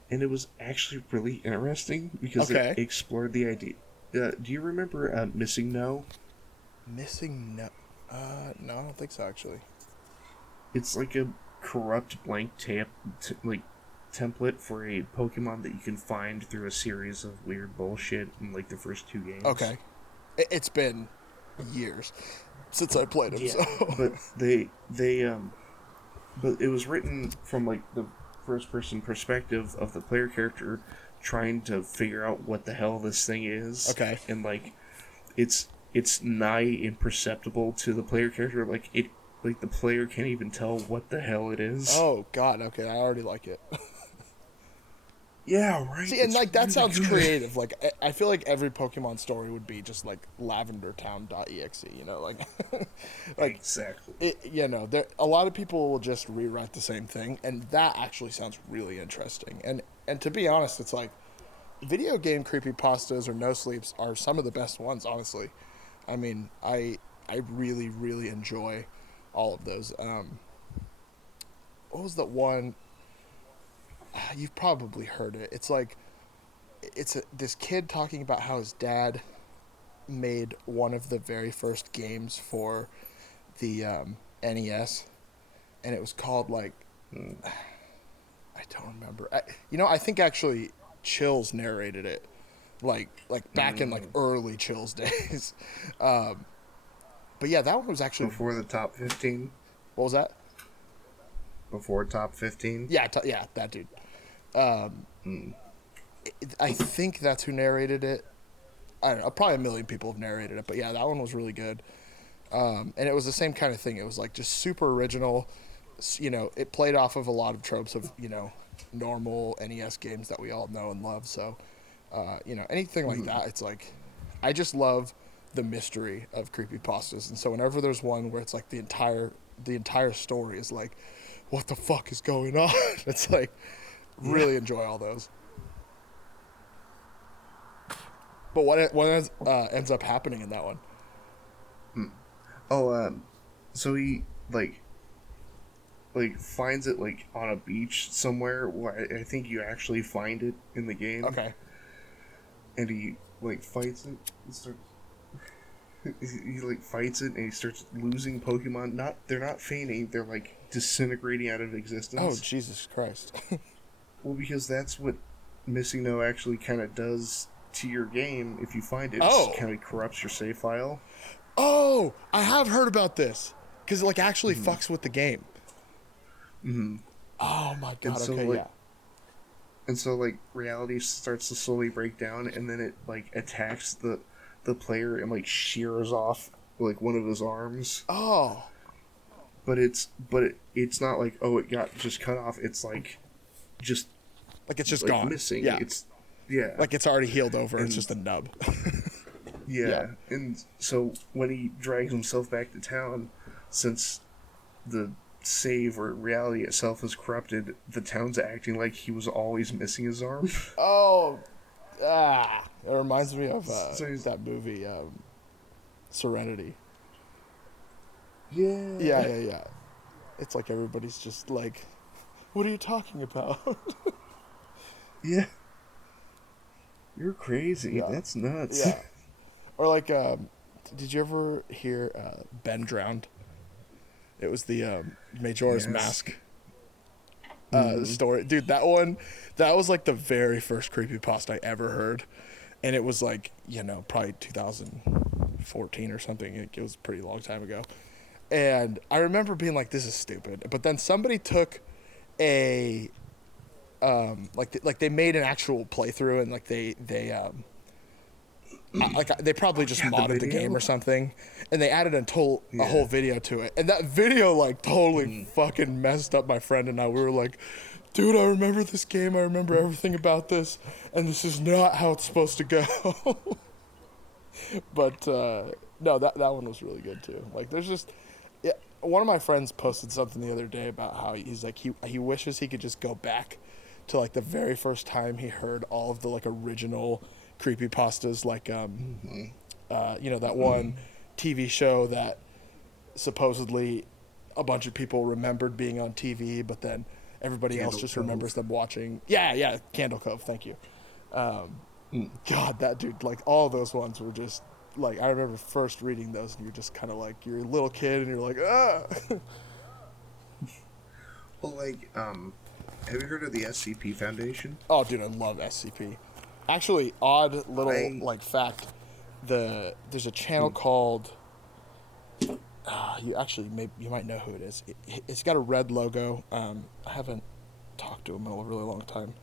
And it was actually really interesting because Okay. it explored the idea. Do you remember Missing No? Missing no. No, I don't think so actually. It's like a corrupt blank template for a Pokemon that you can find through a series of weird bullshit in like the first two games. Okay. It's been years since I played him. Yeah, So. but but it was written from like the first person perspective of the player character trying to figure out what the hell this thing is. Okay. And like it's nigh imperceptible to the player character. Like the player can't even tell what the hell it is. Oh God. Okay, I already like it. Yeah, right. See, and like that really sounds good. creative. Like I feel like every Pokemon story would be just like lavendertown.exe, you know, like like Exactly. there a lot of people will just rewrite the same thing, and that actually sounds really interesting. And to be honest, it's like video game creepypastas or no sleeps are some of the best ones, honestly. I mean, I really really enjoy all of those. What was that one? You've probably heard it. It's like this kid talking about how his dad made one of the very first games for the NES, and it was called like I don't remember. I think actually Chills narrated it, like back in like early Chills days. But yeah, that one was actually Before the top 15. What was that? Before top 15. Yeah, yeah, that dude. I think that's who narrated it. I don't know. Probably a million people have narrated it, but yeah, that one was really good. And it was the same kind of thing. It was like just super original. It played off of a lot of tropes of normal NES games that we all know and love. So, anything like that, it's like I just love the mystery of creepypastas. And so whenever there's one where it's like the entire story is like, what the fuck is going on? It's like really enjoy all those. But what ends up happening in that one? Oh, so he finds it like on a beach somewhere. I think you actually find it in the game. Okay. And he like fights it and starts. He like fights it and he starts losing Pokemon. They're not fainting. They're like disintegrating out of existence. Oh Jesus Christ! Well, because that's what Missing No actually kind of does to your game. If you find it, Oh. it kind of corrupts your save file. Oh, I have heard about this because it like actually fucks with the game. Mm-hmm. Oh my God! And so, Okay, like, yeah. And so like reality starts to slowly break down, and then it like attacks the player and like shears off like one of his arms. Oh. But it's not like, oh, it got just cut off. It's like just Like it's just like gone. missing. Yeah. Yeah. Like it's already healed over. It's just a nub. Yeah. And so when he drags himself back to town, since the save or reality itself is corrupted, the town's acting like he was always missing his arm. Oh. It reminds me of So that movie, Serenity. Yeah. Yeah. It's like everybody's just like, what are you talking about? Yeah. You're crazy. Yeah. That's nuts. Yeah. Or like, did you ever hear Ben Drowned? It was the Majora's Mask story. Dude, that was like the very first creepypasta I ever heard. And it was like, probably 2014 or something. It was a pretty long time ago. And I remember being like, this is stupid. But then somebody took a, like they made an actual playthrough and like they probably just modded the game or something, and they added a whole video to it, and that video like totally fucking messed up my friend and I. We were like, dude, I remember this game, I remember everything about this, and this is not how it's supposed to go. But no, that one was really good too. Like there's just one of my friends posted something the other day about how he's like he wishes he could just go back to like the very first time he heard all of the like original creepypastas, like you know, that one TV show that supposedly a bunch of people remembered being on TV, but then everybody else Candle just Cove. remembers them watching. Yeah, Candle Cove. Thank you. Mm. God, that dude, like all those ones were just like, I remember first reading those, and you're just kind of like, you're a little kid, and you're like, ah. Well, like, have you heard of the SCP Foundation? Oh, dude, I love SCP. Actually, odd little I like fact: there's a channel mm, called. You actually you might know who it is. It's got a red logo. I haven't talked to him in a really long time.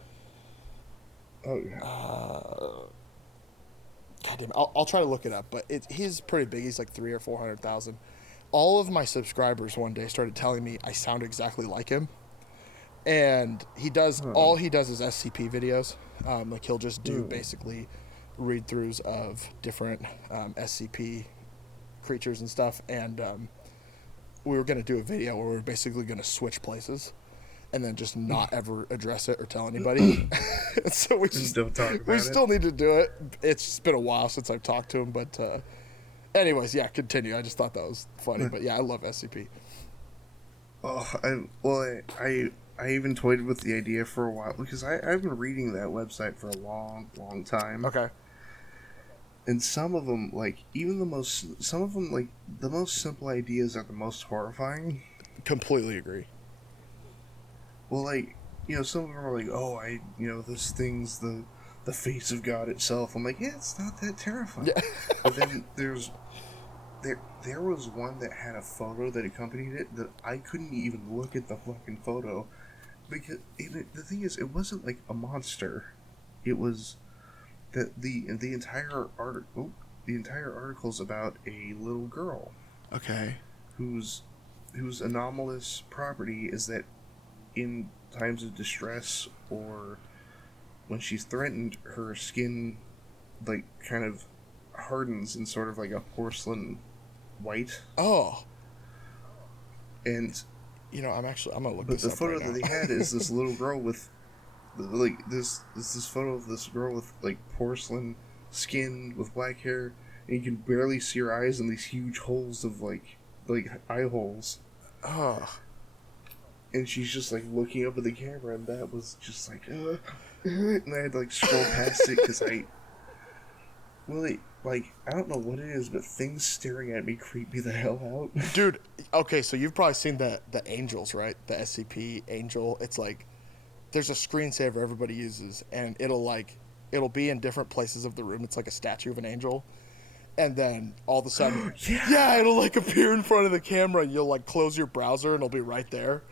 oh yeah. God damn it, I'll try to look it up. But he's pretty big. He's like 300,000 or 400,000. All of my subscribers one day started telling me I sound exactly like him, and all Oh. he does is SCP videos. Like he'll just do Mm. basically read throughs of different SCP creatures and stuff. And we were gonna do a video where we were basically gonna switch places, and then just not ever address it or tell anybody. So Just don't talk we about it. still need to do it. It's been a while since I've talked to him, but anyways, yeah, continue. I just thought that was funny, but yeah, I love SCP. Oh, I even toyed with the idea for a while because I've been reading that website for a long time, Okay. and some of them, like even some of them, like the most simple ideas are the most horrifying. Completely agree. Well, like some of them are like, oh, this thing's the face of God itself. I'm like, yeah, it's not that terrifying. Yeah. But then there was one that had a photo that accompanied it that I couldn't even look at the fucking photo because the thing is, it wasn't like a monster. It was that the entire article. The entire article's about a little girl Okay. whose anomalous property is that in times of distress or when she's threatened, her skin like kind of hardens in sort of like a porcelain white. Oh, And I'm gonna look but this the up right photo that now. they had is this little girl with like this photo of this girl with like porcelain skin with black hair, and you can barely see her eyes and these huge holes of like eye holes, Oh, and she's just like looking up at the camera, and that was just like and I had to like scroll past it because I don't know what it is, but things staring at me creep me the hell out. dude. Okay, so you've probably seen the angels, right? The SCP angel. It's like there's a screensaver everybody uses, and it'll be in different places of the room. It's like a statue of an angel, and then all of a sudden, yeah, Yeah. it'll like appear in front of the camera, and you'll like close your browser, and it'll be right there.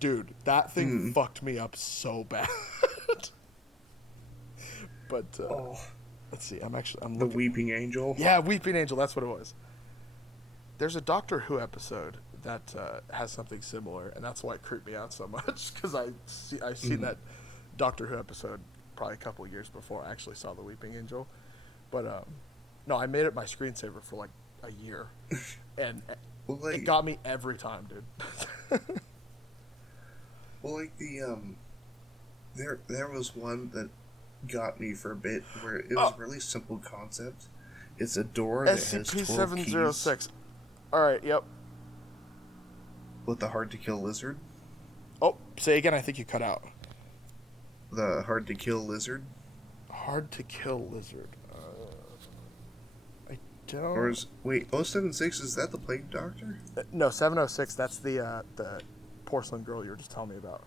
Dude, that thing Mm. fucked me up so bad. But Oh, let's see. I'm the looking. weeping angel. Yeah, Weeping Angel. That's what it was. There's a Doctor Who episode that has something similar, and that's why it creeped me out so much because I've seen that Doctor Who episode probably a couple years before I actually saw the Weeping Angel. But no, I made it my screensaver for like a year, and Well, it got me every time, dude. like there was one that got me for a bit where it was Oh, a really simple concept. It's a door that has SCP 12 keys 706. All right. Yep. with the hard to kill lizard. Oh, say again. I think you cut out. The hard to kill lizard, Hard to kill lizard. I or don't. wait, 076, is that the plague doctor? No, 706. That's the porcelain girl you were just telling me about.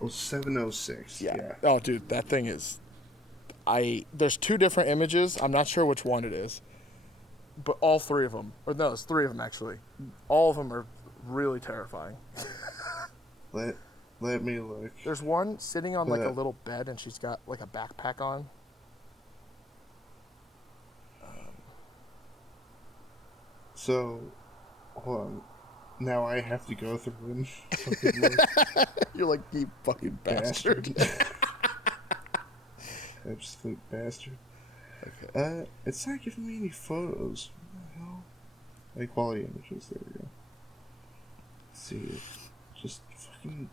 Oh, 706. Yeah. Yeah. Oh, dude, that thing is. There's two different images. I'm not sure which one it is, but all three of them, or no, it's three of them actually. All of them are really terrifying. Let me look. There's one sitting on like a Uh, little bed, and she's got like a backpack on. So, hold on. Now I have to go through and fucking look. You're like, you fucking bastard. Absolute bastard. Okay. It's not giving me any photos. What the hell? High quality images. There we go. see. Just fucking.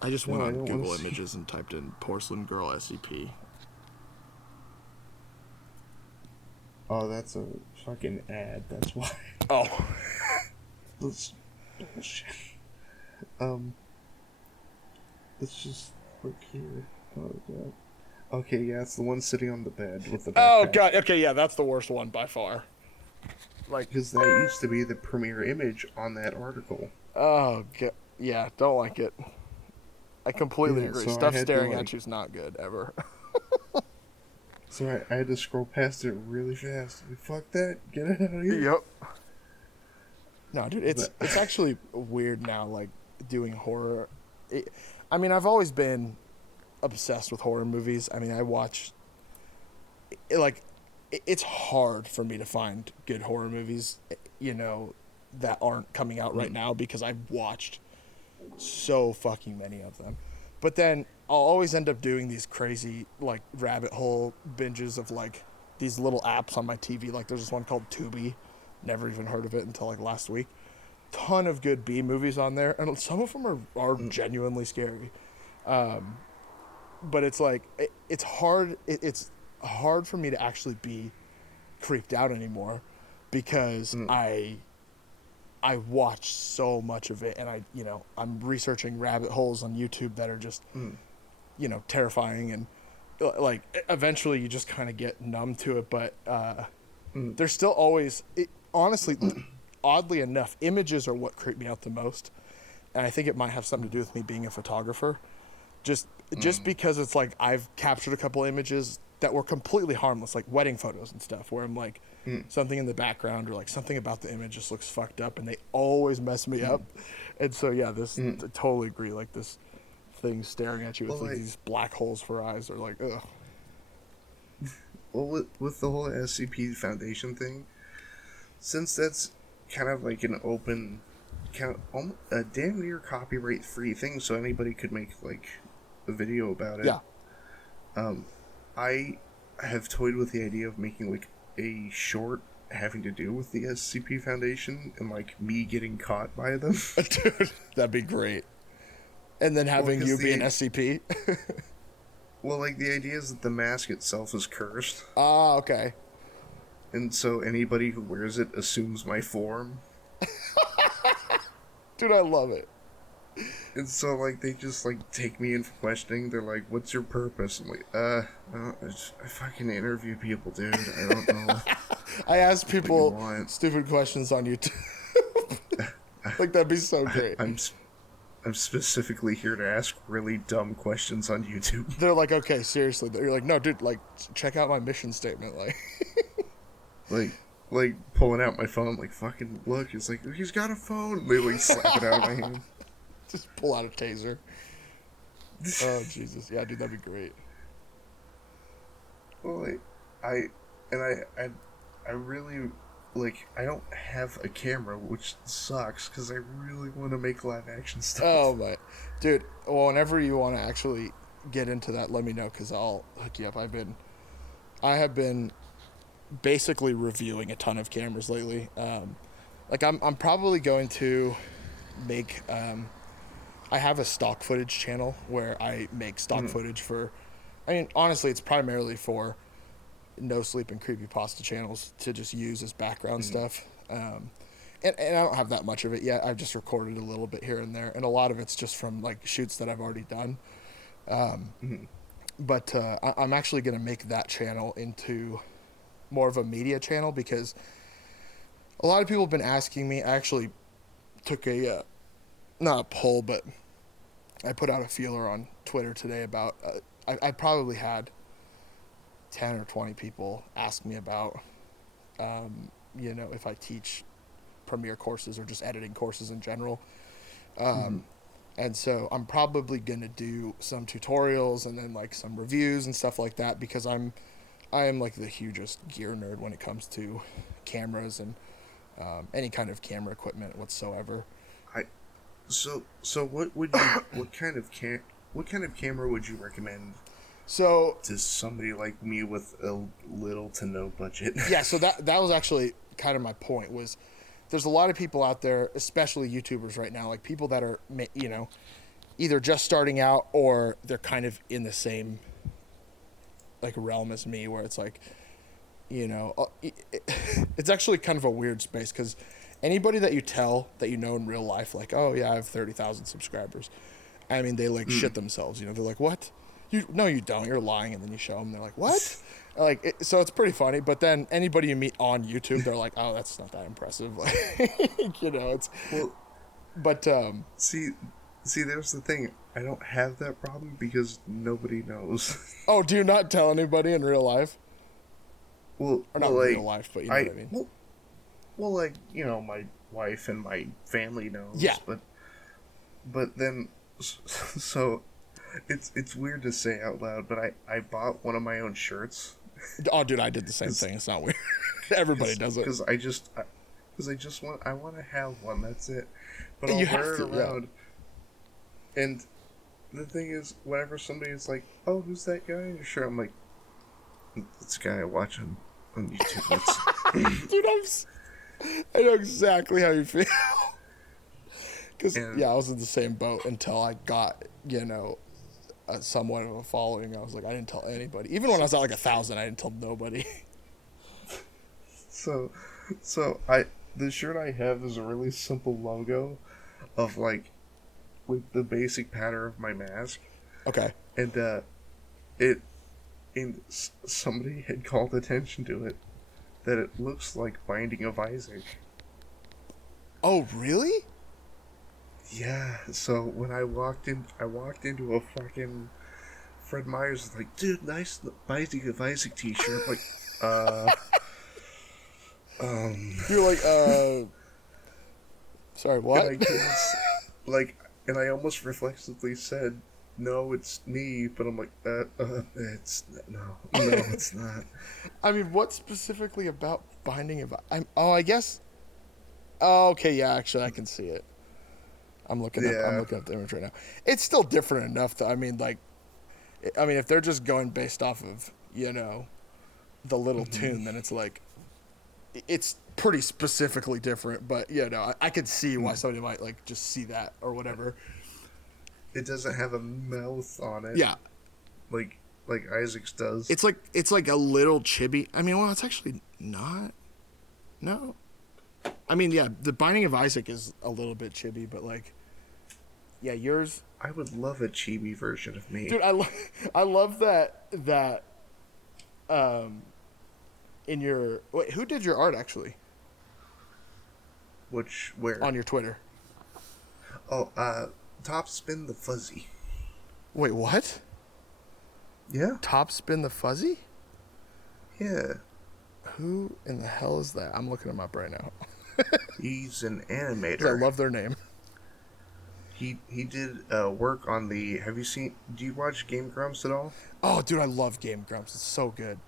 I just No, went I on don't wanna Google see. Images and typed in porcelain girl SCP. Oh, that's a fucking ad. That's why. Oh. That's bullshit. Um, let's just look here. Oh god. Okay, yeah, it's the one sitting on the bed with the Oh backpack. god. Okay, yeah, that's the worst one by far. Like, Because that used to be the premier image on that article. oh god. Yeah, don't like it. I completely Yeah, agree. so I Stuff had to staring like, at you is not good ever. so I had to scroll past it really fast. Like, fuck that, get it out of here. Yep. No, dude, But it's actually weird now, like doing horror. I mean, I've always been obsessed with horror movies. I mean, I watch like it's hard for me to find good horror movies, you know, that aren't coming out right now because I've watched so fucking many of them. But then I'll always end up doing these crazy like rabbit hole binges of like these little apps on my TV. Like there's this one called Tubi. Never even heard of it until like last week. Ton of good B movies on there, and some of them are genuinely scary. But it's like it's hard. It's hard for me to actually be creeped out anymore because I watch so much of it, and I'm researching rabbit holes on YouTube that are just terrifying, and like eventually you just kind of get numb to it. But there's still always honestly, oddly enough, images are what creep me out the most, and I think it might have something to do with me being a photographer. Just because it's like I've captured a couple images that were completely harmless, like wedding photos and stuff, where I'm like something in the background or like something about the image just looks fucked up, and they always mess me up. And so yeah, I totally agree. Like this thing staring at you with well, like, like, these black holes for eyes are like ugh. well, with the whole SCP Foundation thing, since that's kind of like an open, kind of a damn near copyright free thing, so anybody could make like a video about it. Yeah. I have toyed with the idea of making like a short having to do with the SCP Foundation and like me getting caught by them. Dude, that'd be great. And then having you be an SCP. Well, like the idea is that the mask itself is cursed, Ah, okay. and so anybody who wears it assumes my form. Dude, I love it. And so, like, they just, like, take me in for questioning. They're like, what's your purpose? I'm like, I fucking interview people, dude. I don't know. I ask what you people want. stupid questions on YouTube. Like, that'd be so great. I'm specifically here to ask really dumb questions on YouTube. They're like, okay, seriously. You're like, no, dude, like, check out my mission statement. Like, like pulling out my phone, like, fucking look. It's like, he's got a phone. They, like, slap it out of my hand. just pull out a taser. Oh, Jesus. Yeah, dude, that'd be great. Well, like, I really, like, I don't have a camera, which sucks, because I really want to make live action stuff. Oh, my. Dude, well, whenever you want to actually get into that, let me know, because I'll hook you up. I have been basically reviewing a ton of cameras lately. Like, I'm probably going to make, I have a stock footage channel where I make stock footage for, I mean, honestly, it's primarily for No Sleep and Creepypasta channels to just use as background stuff. And I don't have that much of it yet. I've just recorded a little bit here and there, and a lot of it's just from like shoots that I've already done. But I'm actually going to make that channel into more of a media channel because a lot of people have been asking me. I actually took a not a poll, but I put out a feeler on Twitter today about I probably had 10 or 20 people ask me about if I teach Premiere courses or just editing courses in general. And so I'm probably going to do some tutorials and then like some reviews and stuff like that because I am like the hugest gear nerd when it comes to cameras and any kind of camera equipment whatsoever. So what would you what kind of camera would you recommend So to somebody like me with a little to no budget? Yeah, so that was actually kind of my point was there's a lot of people out there, especially YouTubers right now, like people that are, either just starting out or they're kind of in the same like realm as me, where it's like, it's actually kind of a weird space because anybody that you tell that you know in real life, like, oh yeah, I have 30,000 subscribers, I mean, they like shit themselves. They're like, what? No, you don't. You're lying, and then you show them. They're like, what? So it's pretty funny. But then anybody you meet on YouTube, they're like, oh, that's not that impressive. Like, it's. Well, but see, there's the thing. I don't have that problem because nobody knows. Oh, do you not tell anybody in real life? Well, or not like, real life, but you know what I mean. Well, like, my wife and my family knows. Yeah. But then, so, it's weird to say out loud, but I bought one of my own shirts. Oh, dude, I did the same thing. It's not weird. Everybody does it. Because I want to have one. That's it. But I'll You wear have it to, around. Yeah. And the thing is, whenever somebody is like, "Oh, who's that guy in your shirt?" I'm like, "This guy I watch on YouTube." Dude, I know exactly how you feel. Because, I was in the same boat until I got, somewhat of a following. I was like, I didn't tell anybody. Even when I was at like 1,000, I didn't tell nobody. So the shirt I have is a really simple logo of like with the basic pattern of my mask. Okay. And somebody had called attention to it that it looks like Binding of Isaac. Oh, really? Yeah. So when I walked into a fucking Fred Meyer's, like, dude, nice Binding of Isaac t-shirt. I'm like, You're like, sorry, what? And I almost reflexively said, no, it's me, but I'm like, it's not. I mean, what specifically about Binding of I guess. Oh, okay, yeah, actually, I can see it. I'm looking up the image right now. It's still different enough, though. I mean, if they're just going based off of, the little tune, then it's like, it's pretty specifically different. But, I could see why somebody might, like, just see that or whatever. It doesn't have a mouth on it. Yeah. Like Isaac's does. It's like a little chibi. I mean, well, it's actually not. No. I mean, yeah, the Binding of Isaac is a little bit chibi, but like, yeah, yours. I would love a chibi version of me, dude. I love that. In your wait, who did your art actually? Where on your Twitter? Oh, Topspin the Fuzzy. Wait, what? Yeah. Topspin the Fuzzy? Yeah. Who in the hell is that? I'm looking him up right now. He's an animator. I love their name. He did work on the. Do you watch Game Grumps at all? Oh, dude, I love Game Grumps. It's so good.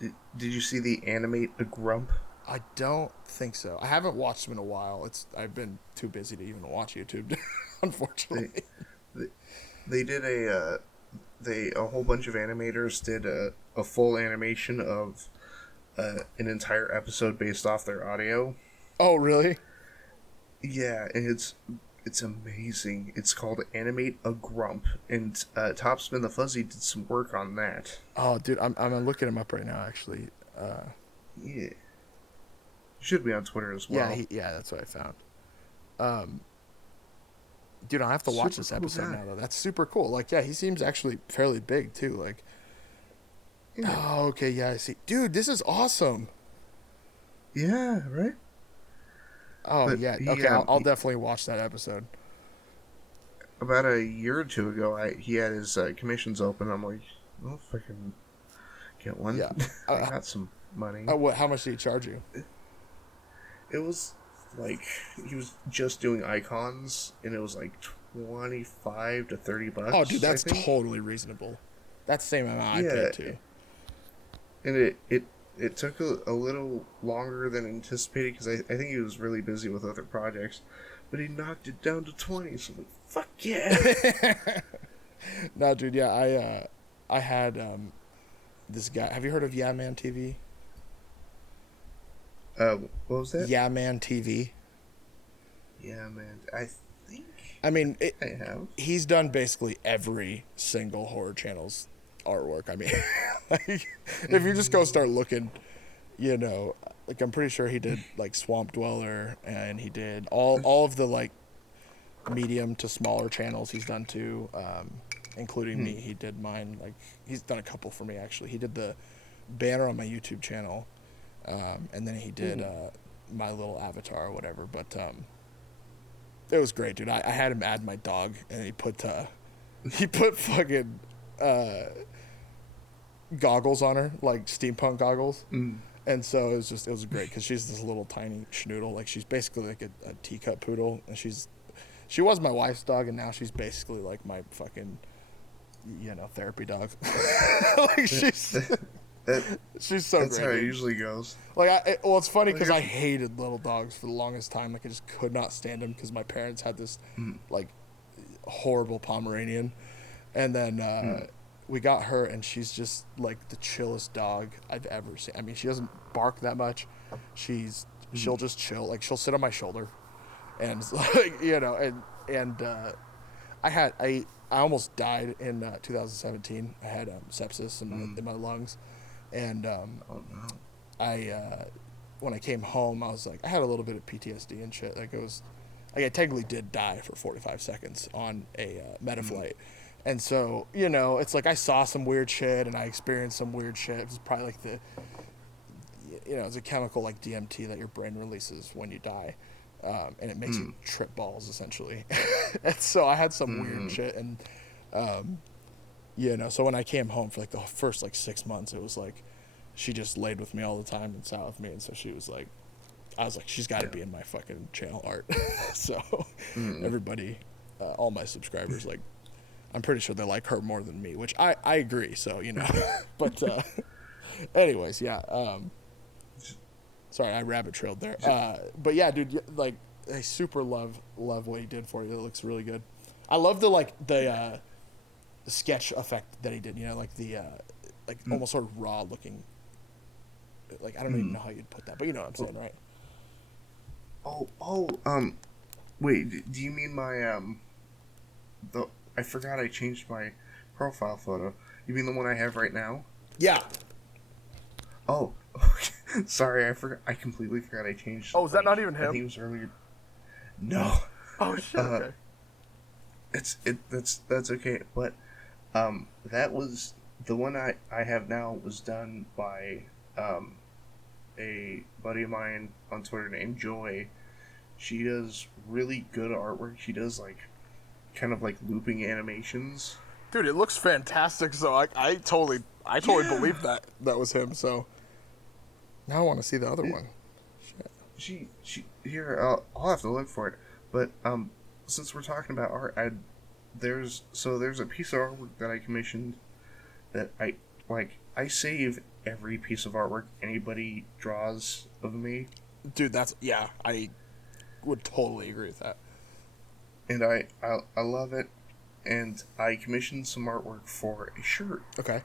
Did you see the Animate a Grump? I don't think so. I haven't watched them in a while. I've been too busy to even watch YouTube, unfortunately. They did a whole bunch of animators did a full animation of an entire episode based off their audio. Oh, really? Yeah, and it's amazing. It's called Animate a Grump, and Topspin the Fuzzy did some work on that. Oh, dude, I'm looking him up right now, actually. Yeah. Should be on Twitter as well. Yeah, that's what I found. Dude, I have to watch this episode now, though. That's super cool. Like, yeah, he seems actually fairly big, too. Like, yeah. Oh, okay, yeah, I see. Dude, this is awesome. Yeah, right? Oh, but yeah. Okay, I'll definitely watch that episode. About a year or two ago, he had his commissions open. I'm like, well, if I can get one, yeah. I got some money. How much did he charge you? It was like he was just doing icons, and it was like $25 to $30. Oh, dude, that's totally reasonable. That's the same amount I paid too. And it took a little longer than anticipated because I think he was really busy with other projects, but he knocked it down to 20. So I'm like, fuck yeah! No, dude, yeah, I had this guy. Have you heard of Yeah Man TV? What was that? Yeah Man TV. Yeah, man. I think I mean, I have. he's done basically every single horror channel's artwork. I mean, like, if you just go start looking, you know, like I'm pretty sure he did like Swamp Dweller, and he did all of the like medium to smaller channels he's done too, including me. He did mine. Like he's done a couple for me actually. He did the banner on my YouTube channel, and then he did my little avatar or whatever. But it was great, dude. I had him add my dog, and he put fucking goggles on her, like steampunk goggles. And so it was great because she's this little tiny schnoodle. Like she's basically like a teacup poodle, and she was my wife's dog, and now she's basically like my fucking, therapy dog. Like she's so That's great. how it Dude. usually goes. Like it's funny because I hated little dogs for the longest time. Like I just could not stand them because my parents had this like horrible Pomeranian, and then we got her, and she's just like the chillest dog I've ever seen. I mean, she doesn't bark that much. She'll just chill. Like she'll sit on my shoulder, and it's like I almost died in 2017. I had sepsis in my lungs, and Oh no. when I came home, I was like, I had a little bit of PTSD and shit. Like I technically did die for 45 seconds on a Metaflight. And so, it's like I saw some weird shit and I experienced some weird shit. It was probably like it's a chemical like DMT that your brain releases when you die. And it makes you trip balls essentially. And so I had some weird shit. And, so when I came home for like the first like 6 months, it was like, she just laid with me all the time and sat with me. And so she was like, I was like, she's got to be in my fucking channel art. So everybody, all my subscribers, like, I'm pretty sure they like her more than me, which I agree. So, but anyways, yeah. Sorry, I rabbit trailed there. But yeah, dude, like I super love what he did for you. It looks really good. I love the sketch effect that he did, like the almost sort of raw looking. Like I don't even know how you'd put that, but you know what I'm saying, right? Wait, do you mean my I forgot I changed my profile photo. You mean the one I have right now? Yeah. Oh, sorry, I forgot. I completely forgot I changed. Oh, is that not even him? I think it was earlier. No. Oh shit. Okay. That's okay, but that was the one I have now was done by a buddy of mine on Twitter named Joy. She does really good artwork. She does like kind of like looping animations. Dude, it looks fantastic. So I totally believe that was him. So now I want to see the other one. Shit. She here. I'll have to look for it. But since we're talking about art, there's a piece of artwork that I commissioned that I save every piece of artwork anybody draws of me. Dude, I would totally agree with that. And I love it, and I commissioned some artwork for a shirt. Okay.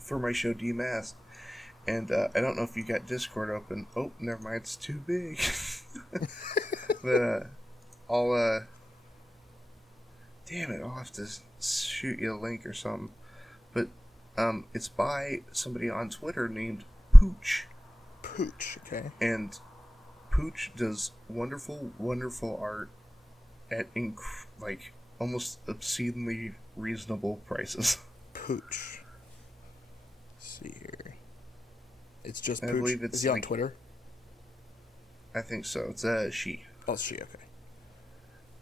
For my show Demasked, and I don't know if you got Discord open. Oh, never mind, it's too big. But I'll damn it, I'll have to shoot you a link or something. But it's by somebody on Twitter named Pooch. Pooch, okay. And Pooch does wonderful, wonderful art at like almost obscenely reasonable prices. Pooch. Let's see here. It's just Pooch. I believe it's Is he on Twitter? I think so. It's she. Oh, it's she. Okay.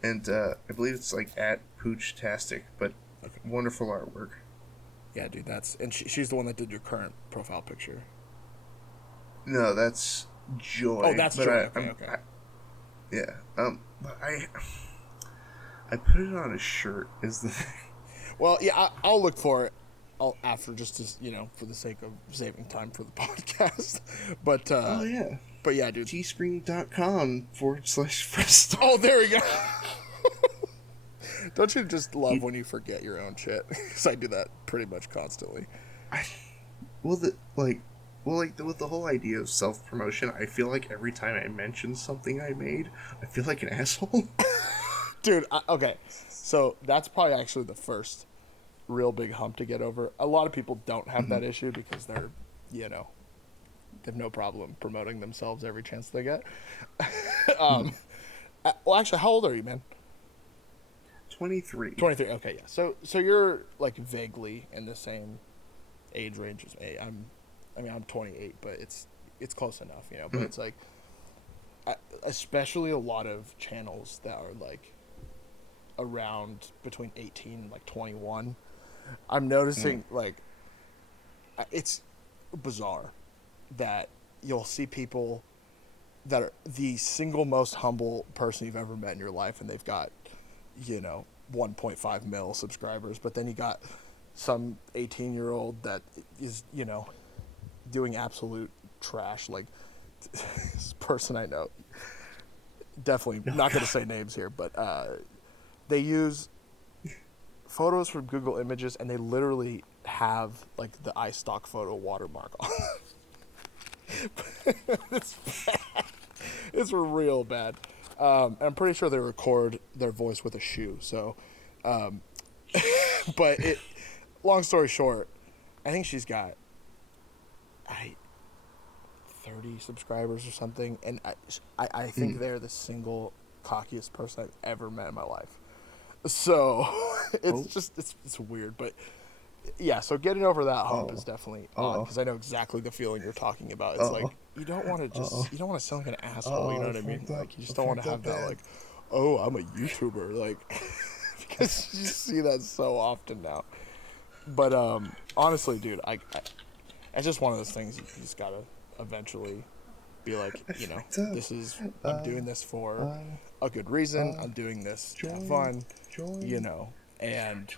And I believe it's like at Pooch-tastic, but okay. Wonderful artwork. Yeah, dude. And she's the one that did your current profile picture. No, that's Joy. Oh, that's Joy. Okay. Yeah. But I put it on a shirt. Is the thing. Well, yeah, I'll look for it. After just to, for the sake of saving time for the podcast. But oh yeah. But yeah, dude. teespring.com/Fresto. Oh, there we go. Don't you just love when you forget your own shit? Because I do that pretty much constantly. Well, like with the whole idea of self promotion, I feel like every time I mention something I made, I feel like an asshole. Dude, okay. So that's probably actually the first real big hump to get over. A lot of people don't have that issue because they're, you know, they have no problem promoting themselves every chance they get. Well, actually, how old are you, man? 23. 23. Okay, yeah. So you're like vaguely in the same age range as me. I'm 28, but it's close enough, you know. But it's like, especially a lot of channels that are like around between 18 and like 21. I'm noticing like it's bizarre that you'll see people that are the single most humble person you've ever met in your life, and they've got, you know, 1.5 mil subscribers, but then you got some 18-year-old that is, you know, doing absolute trash. Like this person I know, definitely not going to say names here, but they use photos from Google Images, and they literally have like the iStock photo watermark on. It's bad. It's real bad. And I'm pretty sure they record their voice with a shoe. So, but long story short, I think she's got 30 subscribers or something, and I think they're the single cockiest person I've ever met in my life. So it's weird, but yeah. So getting over that hump is definitely odd because I know exactly the feeling you're talking about. It's like you don't want to you don't want to sound like an asshole. You know what I mean? Like you just don't want to have that like, oh, I'm a YouTuber, like because you see that so often now. But honestly, dude, it's just one of those things you just gotta eventually be like, you know, this is I'm doing this for a good reason. I'm doing this to have fun, you know, and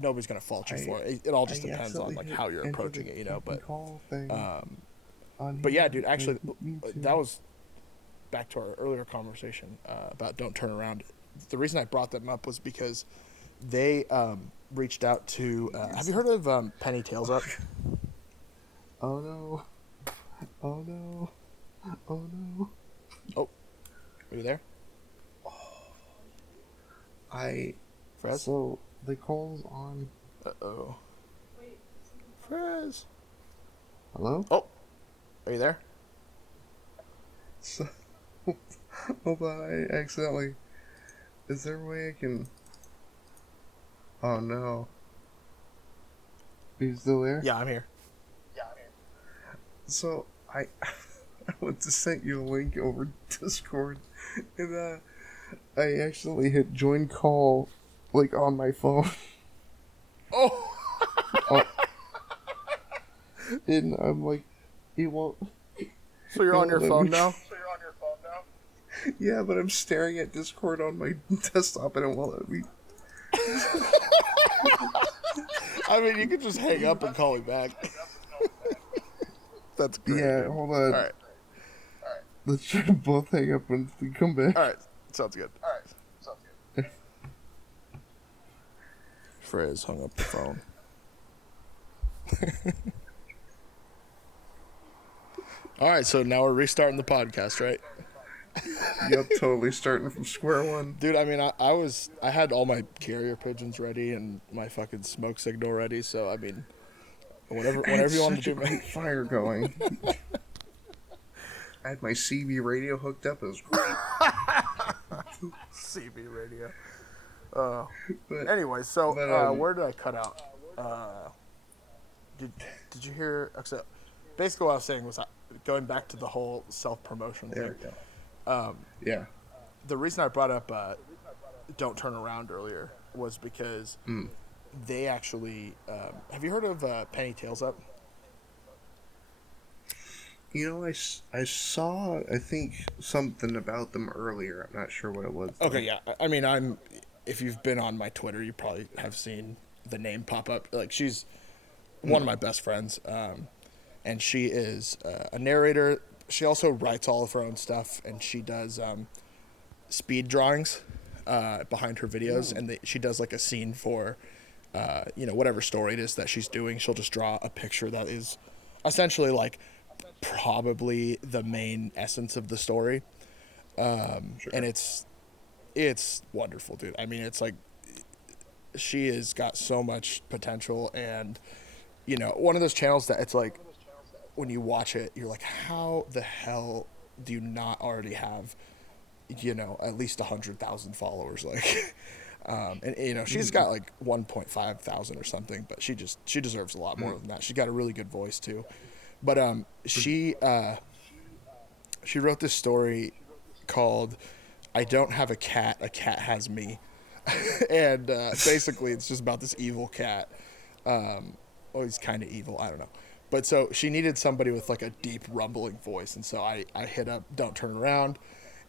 nobody's gonna fault you for it. It all just depends on like how you're approaching it, you know. But yeah, dude, actually, that was back to our earlier conversation about Don't Turn Around. The reason I brought them up was because they reached out to. Have you heard of Penny Tails Up? Oh no. Oh no. Oh no. Oh, are you there? Frez? So the call's on. Uh-oh. Frez? Hello? Oh, are you there? So, hold on, I accidentally. Is there a way I can. Oh no. Are you still there? Yeah, I'm here. So, I went to send you a link over Discord, and I accidentally hit join call, like, on my phone. Oh! Oh. And I'm like, it won't. So you're on your phone now? Yeah, but I'm staring at Discord on my desktop and it won't let me. I mean, you could just hang up and call me back. That's great. Yeah, dude. hold on. All right. Let's try to both hang up and come back. All right. Sounds good. Frez hung up the phone. All right, so now we're restarting the podcast, right? Yep, totally starting from square one. Dude, I mean, I had all my carrier pigeons ready and my fucking smoke signal ready, so I mean, whenever you want to do, great fire going. I had my CB radio hooked up. It was great. CB radio. But, Anyway, so where did I cut out? Did you hear? So basically, what I was saying was going back to the whole self-promotion there thing. we go. Yeah. The reason I brought up "Don't Turn Around" earlier was because they actually. Have you heard of Penny Tails Up? You know, I saw, I think, something about them earlier. I'm not sure what it was. Okay, yeah. I mean, if you've been on my Twitter, you probably have seen the name pop up. Like, she's one of my best friends, and she is a narrator. She also writes all of her own stuff, and she does speed drawings behind her videos, and she does like a scene for, whatever story it is that she's doing. She'll just draw a picture that is essentially like probably the main essence of the story. And Sure. it's wonderful, dude. I mean, it's like she has got so much potential, and one of those channels that it's like when you watch it, you're like, how the hell do you not already have at least 100,000 followers? Like, and she's got like 1.5 thousand or something, but she deserves a lot more than that. She's got a really good voice too. But she wrote this story called "I Don't Have a Cat, a Cat Has Me," and basically it's just about this evil cat. Oh, he's kind of evil. I don't know. But so she needed somebody with like a deep rumbling voice, and so I hit up Don't Turn Around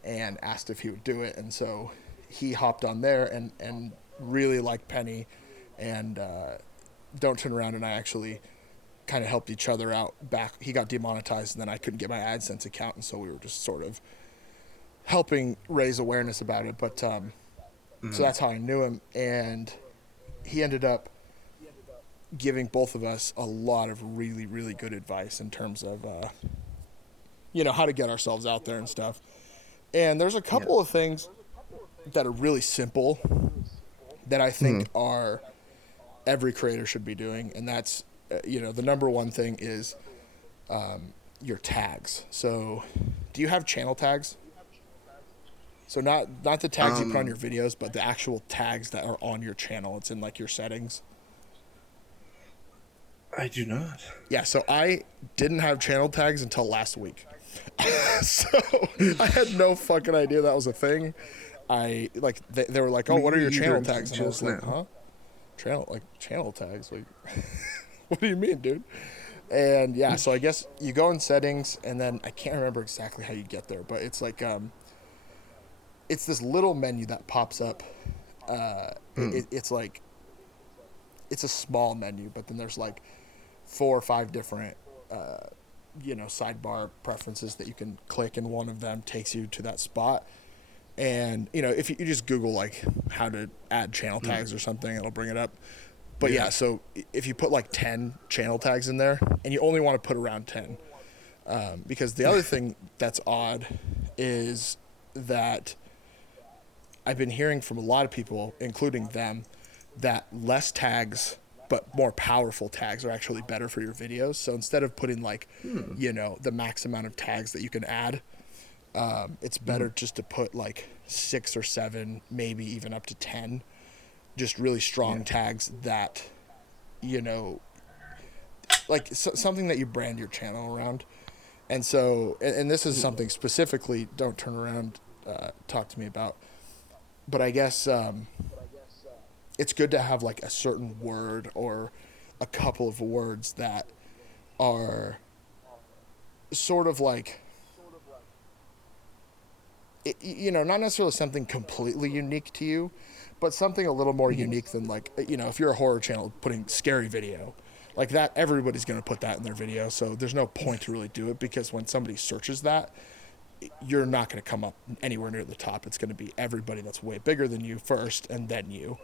and asked if he would do it, and so he hopped on there and really liked Penny, and Don't Turn Around and I actually kind of helped each other out back. He got demonetized, and then I couldn't get my AdSense account, and so we were just sort of helping raise awareness about it. But so that's how I knew him, and he ended up giving both of us a lot of really, really good advice in terms of how to get ourselves out there and stuff. And there's a Yeah. couple of things that are really simple that I think are every creator should be doing, and that's the number one thing is your tags. So, do you have channel tags? So not the tags you put on your Um, videos, but the actual tags that are on your channel. It's in like your settings. I do not. Yeah, so I didn't have channel tags until last week. So I had no fucking idea that was a thing. I like they were like, "Oh, Me what are your either channel until tags?" And I was just like, now. "Huh? Channel tags? Like, what do you mean, dude?" And yeah, so I guess you go in settings, and then I can't remember exactly how you get there, but it's like it's this little menu that pops up. It's like it's a small menu, but then there's like 4 or 5 different sidebar preferences that you can click, and one of them takes you to that spot. And if you just Google like how to add channel tags or something, it'll bring it up. But Yeah. yeah, so if you put like 10 channel tags in there, and you only want to put around 10, because the other thing that's odd is that I've been hearing from a lot of people, including them, that less tags but more powerful tags are actually better for your videos. So instead of putting like, the max amount of tags that you can add, it's better just to put like 6 or 7, maybe even up to 10, just really strong Yeah. tags that, you know, like something that you brand your channel around. And so, and this is something specifically, Don't Turn Around, talk to me about. But I guess it's good to have like a certain word or a couple of words that are sort of like not necessarily something completely unique to you, but something a little more unique than like if you're a horror channel putting scary video like that, everybody's going to put that in their video, so there's no point to really do it, because when somebody searches that, you're not going to come up anywhere near the top. It's going to be everybody that's way bigger than you first, and then you.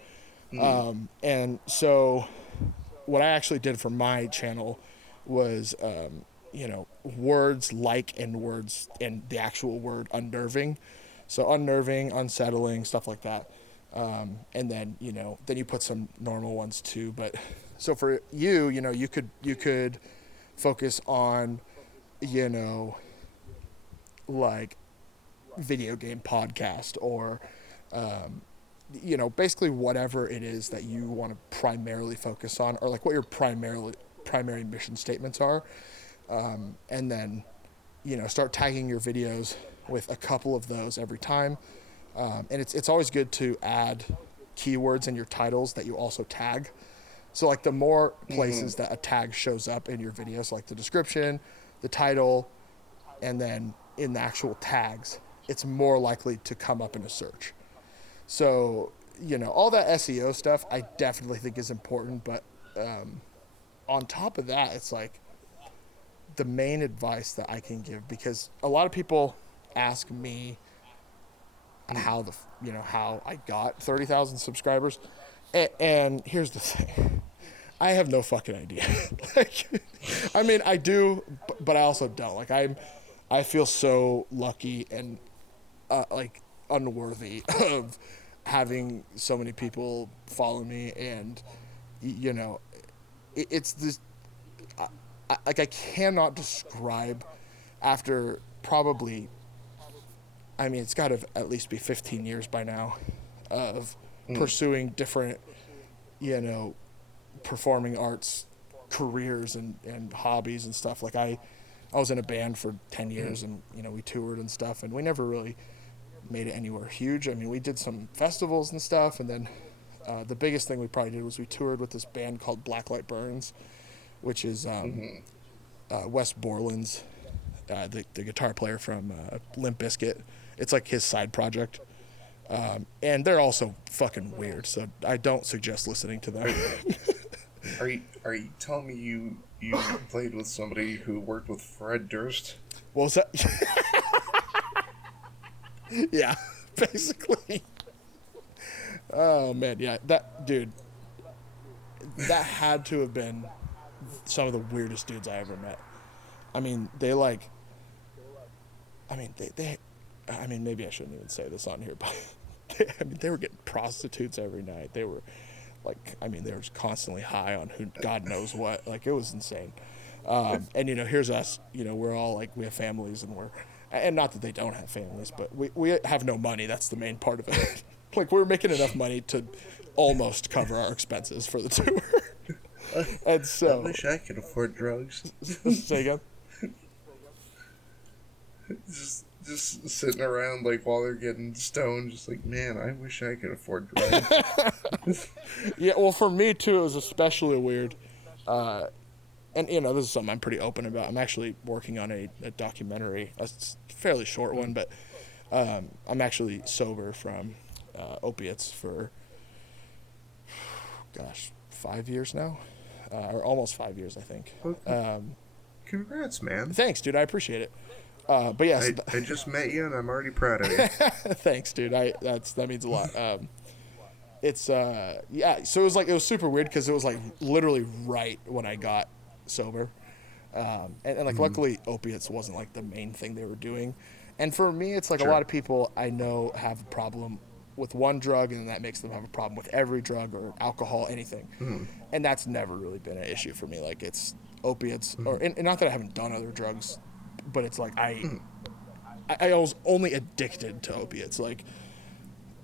And so what I actually did for my channel was, words like and words and the actual word unnerving. So unnerving, unsettling, stuff like that. And then, then you put some normal ones too. But so for you, you could focus on, you know, like video game podcast or, basically whatever it is that you want to primarily focus on, or like what your primary mission statements are, and then start tagging your videos with a couple of those every time. And it's always good to add keywords in your titles that you also tag. So like the more places that a tag shows up in your video, so like the description, the title, and then in the actual tags, it's more likely to come up in a search. So, all that SEO stuff I definitely think is important, but on top of that, it's like the main advice that I can give, because a lot of people ask me how I got 30,000 subscribers. And here's the thing. I have no fucking idea. Like, I mean, I do, but I also don't. Like, I feel so lucky and like unworthy of having so many people follow me, and you know, it's this. Like, I cannot describe after probably. I mean, it's got to at least be 15 years by now of pursuing different, you know, performing arts careers and hobbies and stuff. Like, I was in a band for 10 years and, you know, we toured and stuff, and we never really made it anywhere huge. I mean, we did some festivals and stuff, and then the biggest thing we probably did was we toured with this band called Blacklight Burns, which is Wes Borland's, the guitar player from Limp Bizkit. It's like his side project. And they're also fucking weird, so I don't suggest listening to them. Are you telling me you played with somebody who worked with Fred Durst? What was that? Yeah, basically. Oh man, yeah, that dude. That had to have been some of the weirdest dudes I ever met. I mean, they like. I mean, they. I mean, maybe I shouldn't even say this on here, but they were getting prostitutes every night. They were, like, I mean, they were constantly high on who God knows what. Like, it was insane. And you know, here's us. You know, we're all like, we have families, and not that they don't have families, but we have no money. That's the main part of it. Like, we're making enough money to almost cover our expenses for the tour. And so, I wish I could afford drugs. Say again. Just sitting around, like, while they're getting stoned, just like, man, I wish I could afford drugs. Yeah, well, for me too, it was especially weird. And you know, this is something I'm pretty open about. I'm actually working on a documentary, a fairly short one, but I'm actually sober from opiates for, gosh, 5 years now, or almost 5 years, I think. Congrats, man. Thanks, dude. I appreciate it. But yes, I just met you, and I'm already proud of you. Thanks, dude. That means a lot. It's yeah. So it was super weird because it was like literally right when I got sober, and like luckily opiates wasn't like the main thing they were doing, and for me it's like a lot of people I know have a problem with one drug, and that makes them have a problem with every drug or alcohol, anything, and that's never really been an issue for me. Like, it's opiates, or and not that I haven't done other drugs, but it's like I was only addicted to opiates. Like,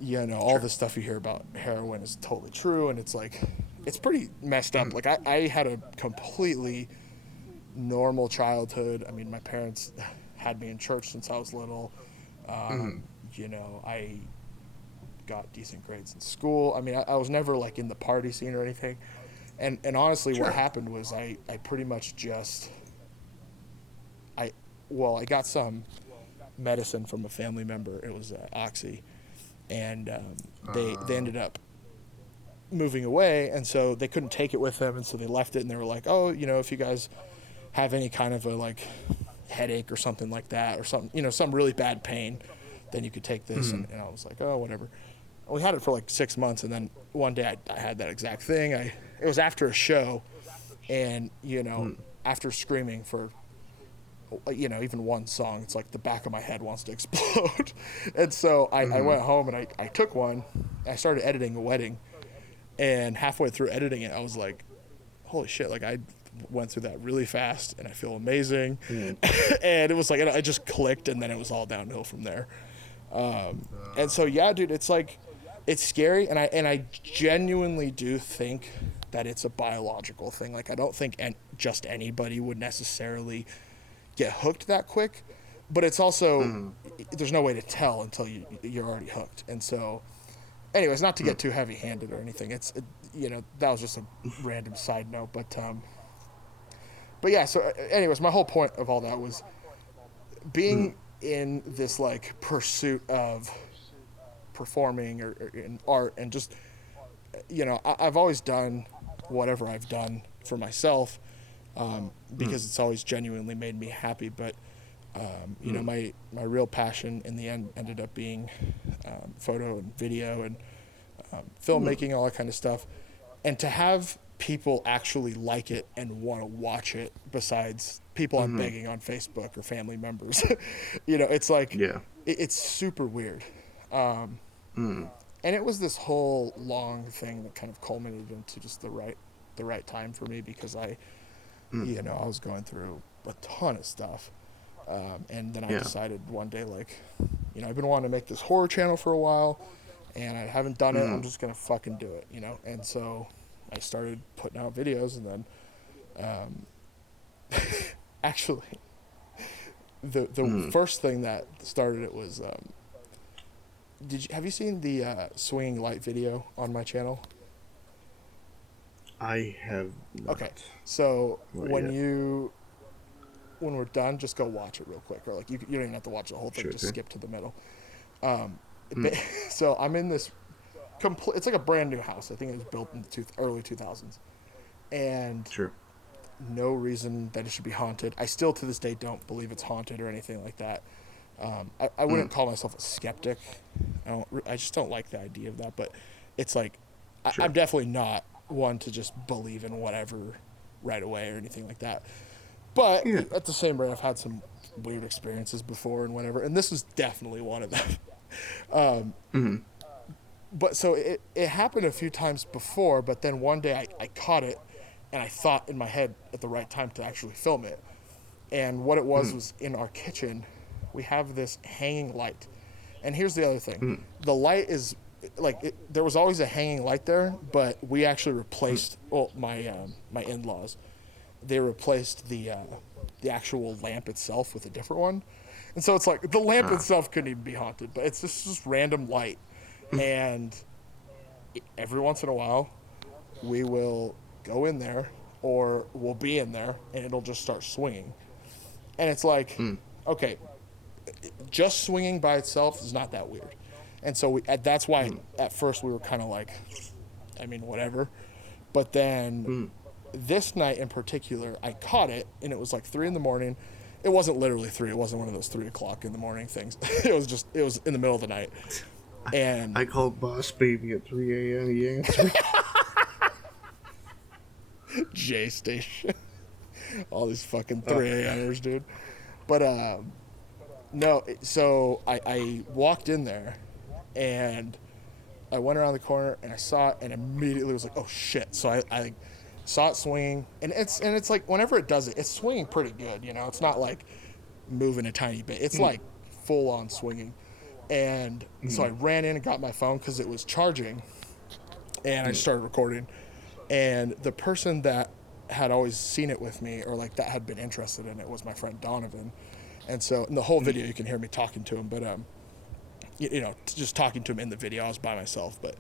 you know, all the stuff you hear about heroin is totally true, and it's like, it's pretty messed up. Like, I had a completely normal childhood. I mean, my parents had me in church since I was little. You know, I got decent grades in school. I mean, I was never like in the party scene or anything. And honestly, what happened was I pretty much just, I got some medicine from a family member. It was Oxy. And they ended up moving away, and so they couldn't take it with them, and so they left it, and they were like, oh, you know, if you guys have any kind of a like headache or something like that, or something, you know, some really bad pain, then you could take this. And I was like, oh, whatever. We had it for like 6 months, and then one day I had that exact thing. It was after a show, and you know, after screaming for, you know, even one song, it's like the back of my head wants to explode. And so I went home and I took one. I started editing a wedding, and halfway through editing it, I was like, holy shit, like, I went through that really fast and I feel amazing. And it was like, I just clicked, and then it was all downhill from there. And so, yeah, dude, it's like, it's scary. And I genuinely do think that it's a biological thing. Like, I don't think just anybody would necessarily get hooked that quick, but it's also there's no way to tell until you're already hooked. And so, anyways, not to get too heavy-handed or anything, you know, that was just a random side note, but yeah, so anyways, my whole point of all that was being in this like pursuit of performing or in art, and just, you know, I've always done whatever I've done for myself, because it's always genuinely made me happy. But you know, my real passion in the end ended up being photo and video and filmmaking, all that kind of stuff. And to have people actually like it and want to watch it besides people I'm begging on Facebook or family members. It's like, Yeah. it's super weird. And it was this whole long thing that kind of culminated into just the right time for me, because I was going through a ton of stuff. And then I Yeah. decided one day, like, I've been wanting to make this horror channel for a while, and I haven't done it. I'm just going to fucking do it, And so I started putting out videos, and then actually, the first thing that started it was, have you seen the swinging light video on my channel? I have not. Okay, so Not when yet. when we're done, just go watch it real quick, or like you don't even have to watch the whole thing. Sure Just thing. skip to the middle. So I'm in this it's like a brand new house. I think it was built in the early 2000s, and Sure. no reason that it should be haunted. I still to this day don't believe it's haunted or anything like that. I wouldn't call myself a skeptic. I just don't like the idea of that. But it's like Sure. I'm definitely not one to just believe in whatever right away or anything like that. But Yeah. at the same rate, I've had some weird experiences before and whatever, and this is definitely one of them. But so it happened a few times before, but then one day I caught it, and I thought in my head at the right time to actually film it. And what it was in our kitchen, we have this hanging light. And here's the other thing. The light is, like, there was always a hanging light there, but we actually replaced, my in-laws, they replaced the actual lamp itself with a different one. And so it's like, the lamp itself couldn't even be haunted, but it's just random light. And every once in a while, we will go in there, or we'll be in there, and it'll just start swinging. And it's like, okay, just swinging by itself is not that weird. And so that's why at first we were kind of like, I mean, whatever. But then this night in particular, I caught it, and it was like 3 a.m. It wasn't literally 3. It wasn't one of those 3 o'clock in the morning things. It was in the middle of the night. And I called Boss Baby at 3 a.m. He answered. J Station. All these fucking 3 a.m.ers, dude. But no, so I walked in there, and I went around the corner, and I saw it, and immediately was like, oh shit. So I saw it swinging, and it's like, whenever it does it, it's swinging pretty good, It's not like moving a tiny bit. It's like full on swinging. And so I ran in and got my phone because it was charging, and I started recording. And the person that had always seen it with me, or like that had been interested in it, was my friend Donovan. And so in the whole video, you can hear me talking to him, but just talking to him in the video, I was by myself. But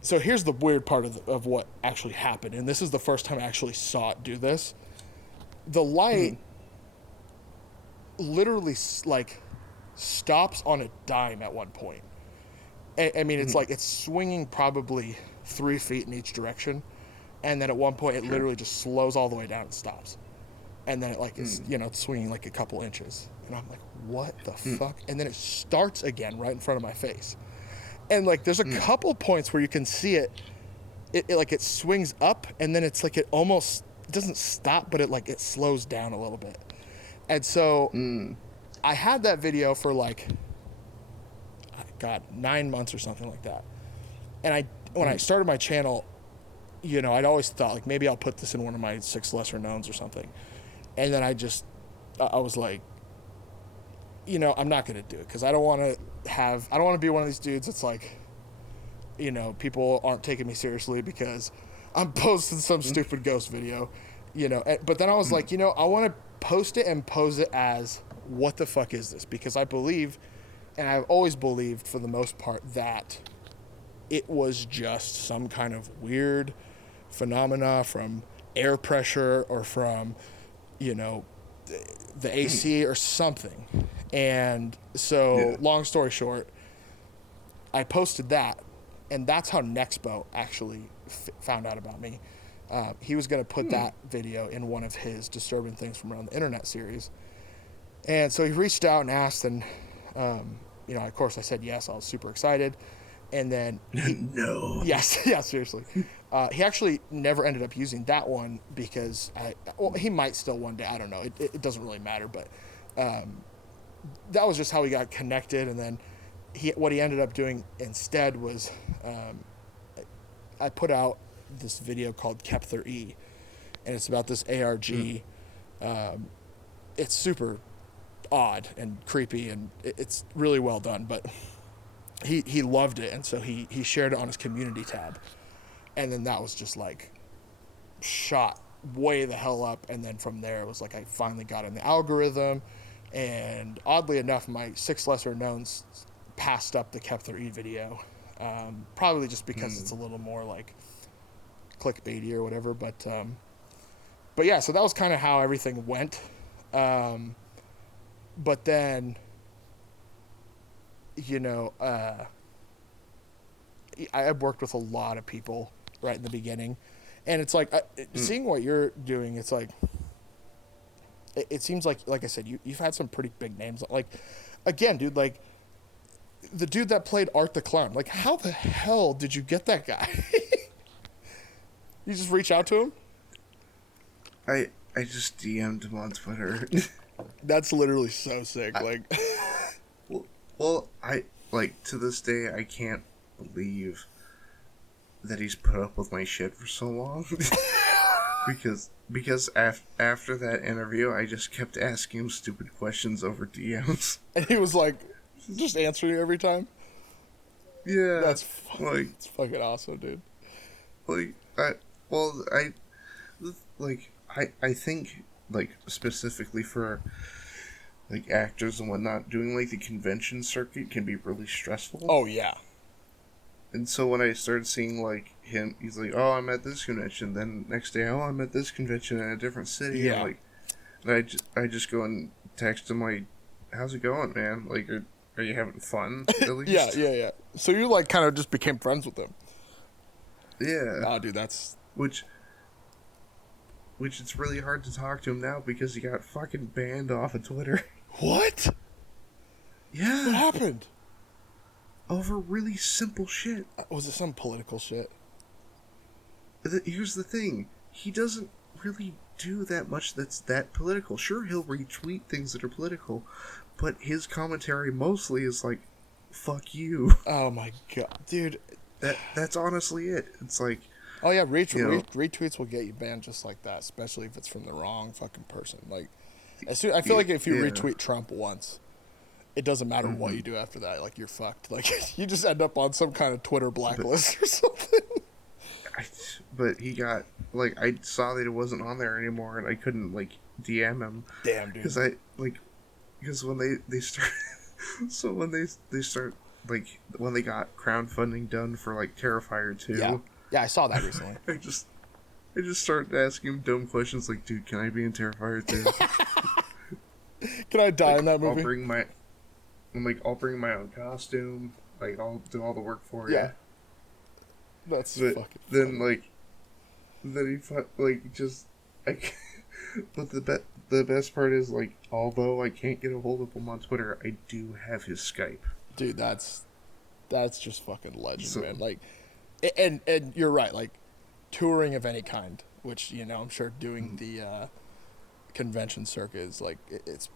so here's the weird part of what actually happened, and this is the first time I actually saw it do this. The light literally like stops on a dime at one point. I mean, it's like it's swinging probably 3 feet in each direction, and then at one point it literally just slows all the way down and stops, and then it like is it's swinging like a couple inches, and I'm like, what the fuck? And then it starts again right in front of my face, and like there's a couple points where you can see it like it swings up, and then it's like it almost doesn't stop, but it slows down a little bit. And so I had that video for like, God, 9 months or something like that. And when I started my channel, I'd always thought like, maybe I'll put this in one of my 6 lesser knowns or something. And then I was like, I'm not going to do it, because I don't want to be one of these dudes that's like, people aren't taking me seriously because I'm posting some stupid ghost video, But then I was like, I want to post it and pose it as, what the fuck is this? Because I believe, and I've always believed for the most part, that it was just some kind of weird phenomena from air pressure, or from, the AC or something. And so, long story short, I posted that, and that's how Nexpo actually found out about me. He was going to put that video in one of his Disturbing Things from Around the Internet series. And so he reached out and asked, and, of course I said yes. I was super excited. And then No. Yes, yeah, seriously. He actually never ended up using that one because he might still one day. I don't know. It doesn't really matter, but that was just how he got connected. And then what he ended up doing instead was I put out this video called Kepler E, and it's about this ARG. It's super odd and creepy, and it's really well done. But he loved it, and so he shared it on his community tab, and then that was just like shot way the hell up. And then from there it was like I finally got in the algorithm, and oddly enough my 6 lesser knowns passed up the Kepler E video, probably just because it's a little more like clickbaity or whatever. But yeah, so that was kind of how everything went. But then, you know, I worked with a lot of people right in the beginning, and it's like seeing what you're doing. It's like it seems like I said, you've had some pretty big names. Like, again, dude, like the dude that played Art the Clown. Like, how the hell did you get that guy? You just reach out to him? I just DM'd him on Twitter. That's literally so sick. Well, I like to this day I can't believe that he's put up with my shit for so long. because after that interview, I just kept asking him stupid questions over DMs, and he was like, just answering you every time. Yeah, that's fucking awesome, dude. I think like specifically for like actors and whatnot, doing like the convention circuit can be really stressful. Oh yeah. And so when I started seeing like him, he's like, "Oh, I'm at this convention." Then next day, "Oh, I'm at this convention in a different city." Yeah. And I just go and text him like, "How's it going, man? Like, are you having fun at least?" Yeah. So you like kind of just became friends with him. Yeah. Oh, dude, that's which it's really hard to talk to him now because he got fucking banned off of Twitter. What? Yeah. What happened? Over really simple shit. Was it some political shit? Here's the thing. He doesn't really do that much that's that political. Sure, he'll retweet things that are political, but his commentary mostly is like, fuck you. Oh my god. Dude. That's honestly it. It's like... Oh yeah, retweets will get you banned just like that, especially if it's from the wrong fucking person. Like, I feel like if you retweet Trump once, it doesn't matter what you do after that. Like, you're fucked. Like, you just end up on some kind of Twitter blacklist or something. But he got, like, I saw that it wasn't on there anymore, and I couldn't, like, DM him. Damn, dude. Because when they start, so when they start, like, when they got crowdfunding done for, like, Terrifier 2. Yeah, I saw that recently. I just started asking him dumb questions like, dude, can I be in Terrifier 2? Can I die in that movie? I'll bring my own costume. Like, I'll do all the work for you. Yeah. That's fucking then, funny. But the best part is, like, although I can't get a hold of him on Twitter, I do have his Skype. Dude, that's just fucking legend, man. Like, and you're right, like, touring of any kind, which, you know, I'm sure doing the convention circuit is, like, it's,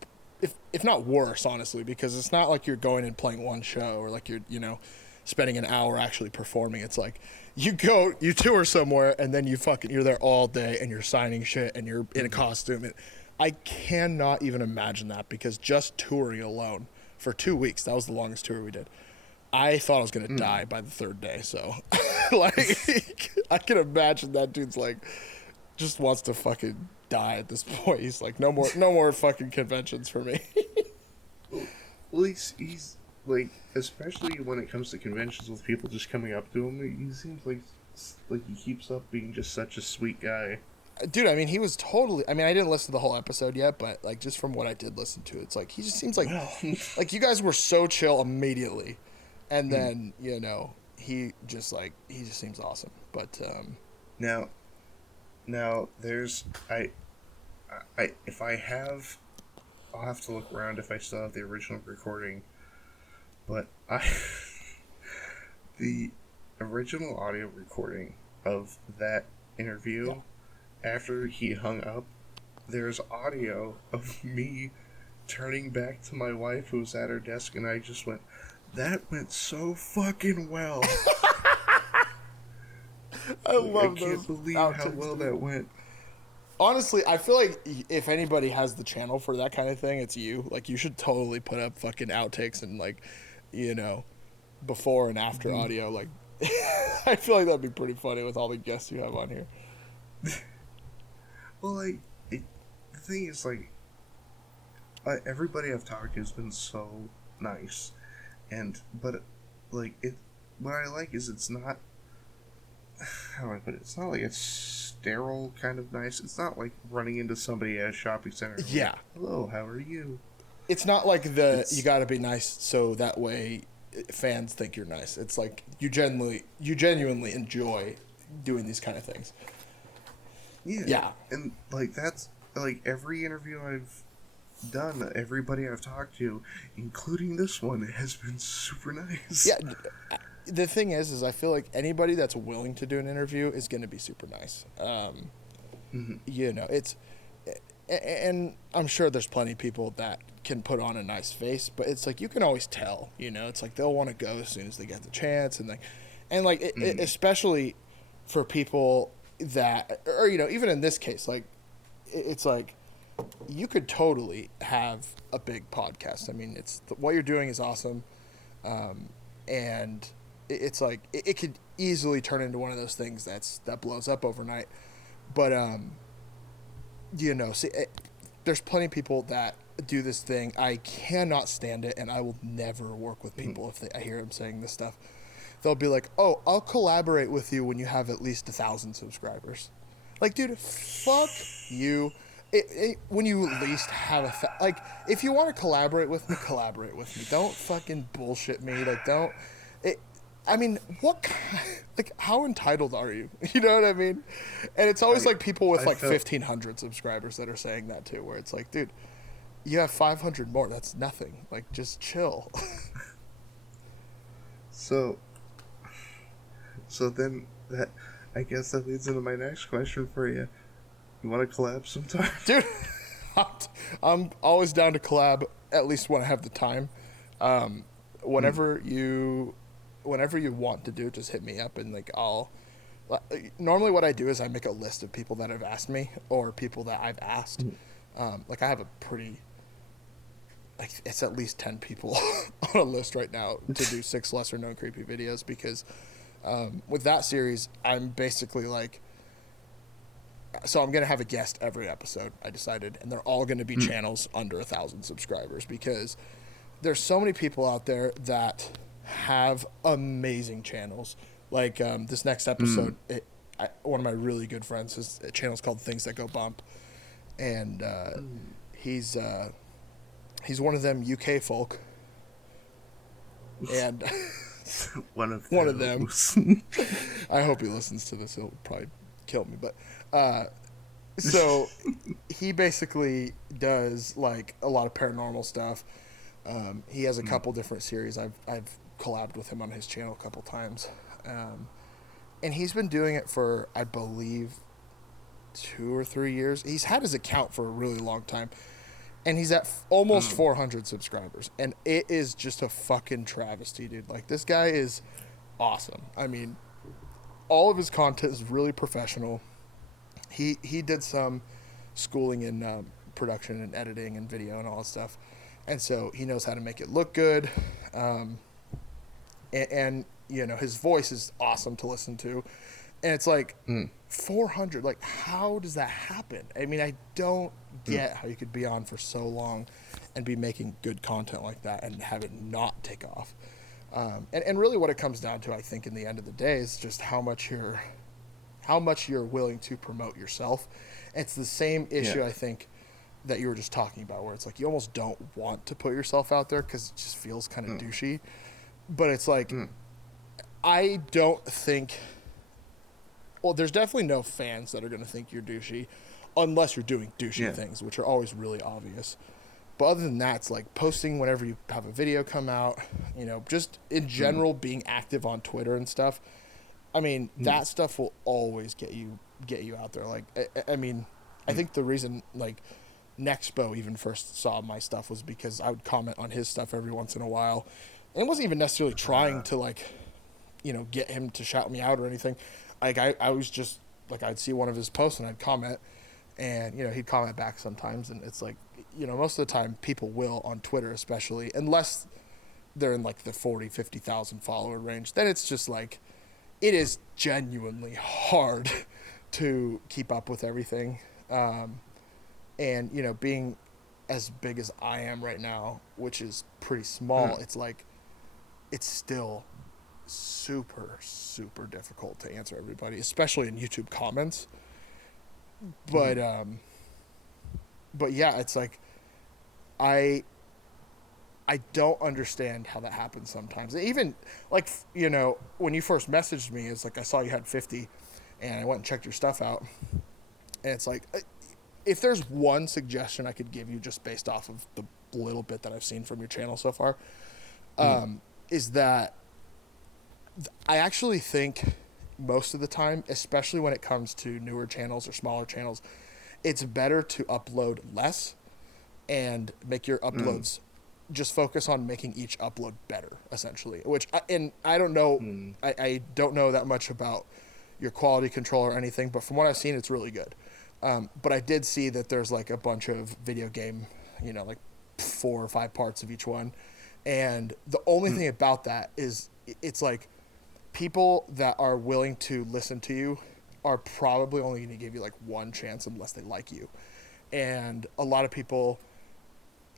if not worse, honestly, because it's not like you're going and playing one show or, like, you're, you know, spending an hour actually performing. It's like, you tour somewhere, and then you're there all day, and you're signing shit, and you're in a costume. And I cannot even imagine that, because just touring alone for 2 weeks, that was the longest tour we did, I thought I was going to die by the third day. So, like, I can imagine that dude's, like, just wants to fucking die at this point. He's like, no more fucking conventions for me. Well, he's like, especially when it comes to conventions with people just coming up to him, he seems like he keeps up being just such a sweet guy. Dude, I mean, he was totally... I mean, I didn't listen to the whole episode yet, but, like, just from what I did listen to, it's like, he just seems like... like, you guys were so chill immediately. And then, you know, he just seems awesome. But, Now, there's... if I have... I'll have to look around if I still have the original recording. But the original audio recording of that interview, Yeah. after he hung up, there's audio of me turning back to my wife who was at her desk, and I just went, "That went so fucking well." I Like, I love can't those believe how outtakes, well dude. that went. Honestly, I feel like if anybody has the channel for that kind of thing, it's you. Like, you should totally put up fucking outtakes and, like, you know, before and after Mhm. audio. Like, I feel like that'd be pretty funny with all the guests you have on here. Well, like, the thing is, like, everybody I've talked to has been so nice, but like it. What I like is it's not. How do I put it? It's not like a sterile kind of nice. It's not like running into somebody at a shopping center. And like, Yeah. hello, how are you? It's not like you It's got to be nice so that way fans think you're nice. It's like you genuinely enjoy doing these kind of things. yeah, Yeah. and like that's like every interview I've done, everybody I've talked to, including this one, has been super nice. Yeah. The thing is I feel like anybody that's willing to do an interview is going to be super nice. Mhm. You know, and I'm sure there's plenty of people that can put on a nice face, but it's like you can always tell. You know, it's like they'll want to go as soon as they get the chance, especially for people that, or even in this case, like it's like you could totally have a big podcast. I mean, what you're doing is awesome, and it's like it could easily turn into one of those things that blows up overnight. But see, there's plenty of people that do this thing. I cannot stand it, and I will never work with Mhm. people if I hear them saying this stuff. They'll be like, "Oh, I'll collaborate with you when you have at least 1,000 subscribers." Like, dude, fuck you. When you at least have like, if you want to collaborate with me, collaborate with me. Don't fucking bullshit me. Like, don't. It, I mean, like, how entitled are you? You know what I mean? And it's always I like people with I like felt 1,500 subscribers that are saying that too, where it's like, dude, you have 500 more. That's nothing. Like, just chill. so. So then that, I guess that leads into my next question for you. You want to collab sometime? Dude, I'm, I'm always down to collab, at least when I have the time. Um, Mm. whenever you, whenever you want to do it, just hit me up and like normally what I do is I make a list of people that have asked me or people that I've asked. Like I have a pretty, like it's at least 10 people on a list right now to do 6 lesser known creepy videos because with that series, I'm basically like, so I'm gonna have a guest every episode. I decided, and they're all gonna be Mm. channels under 1,000 subscribers because there's so many people out there that have amazing channels. Like this next Mm. episode, one of my really good friends, his channel's called Things That Go Bump, and Mm. he's uh, he's one of them UK folk, and One of one of them. those. I hope he listens to this. He'll probably kill me, but so he basically does like a lot of paranormal stuff. He has a Mm. couple different series. I've collabed with him on his channel a couple times, and he's been doing it for I believe 2 or 3 years. He's had his account for a really long time, and he's at almost Mm. 400 subscribers, and it is just a fucking travesty, dude. Like this guy is awesome. I mean, all of his content is really professional. He did some schooling in production and editing and video and all that stuff, and so he knows how to make it look good. Um, and his voice is awesome to listen to, and it's like Mm. 400. Like, how does that happen? I mean, I don't Mm. get how you could be on for so long and be making good content like that and have it not take off. And really, what it comes down to, I think, in the end of the day, is just how much you're willing to promote yourself. It's the same issue Yeah. I think that you were just talking about, where it's like you almost don't want to put yourself out there because it just feels kind of Mm. douchey. But it's like Mm. I don't think. Well, there's definitely no fans that are going to think you're douchey, unless you're doing douchey Yeah. things, which are always really obvious. But other than that, it's like posting whenever you have a video come out. Just in Mm. general, being active on Twitter and stuff I mean, that stuff will always get you out there. Like, I mean, I think the reason like Nexpo even first saw my stuff was because I would comment on his stuff every once in a while, and it wasn't even necessarily trying to like, get him to shout me out or anything. Like I was just like I'd see one of his posts and I'd comment, and he'd comment back sometimes, and it's like most of the time people will on Twitter especially, unless they're in like the 40,000-50,000 follower range, then it's just like it is genuinely hard to keep up with everything. And being as big as I am right now, which is pretty small, it's like it's still super super difficult to answer everybody, especially in YouTube comments. But but yeah, it's like I I don't understand how that happens sometimes. Even like when you first messaged me, it's like I saw you had 50, and I went and checked your stuff out, and it's like if there's one suggestion I could give you just based off of the little bit that I've seen from your channel so far, is that I actually think most of the time, especially when it comes to newer channels or smaller channels, it's better to upload less and make your uploads just focus on making each upload better, essentially. And I don't know, I don't know that much about your quality control or anything, but from what I've seen, it's really good. But I did see that there's like a bunch of video game, like 4 or 5 parts of each one. And the only thing about that is it's like people that are willing to listen to you are probably only going to give you like one chance unless they like you. And a lot of people,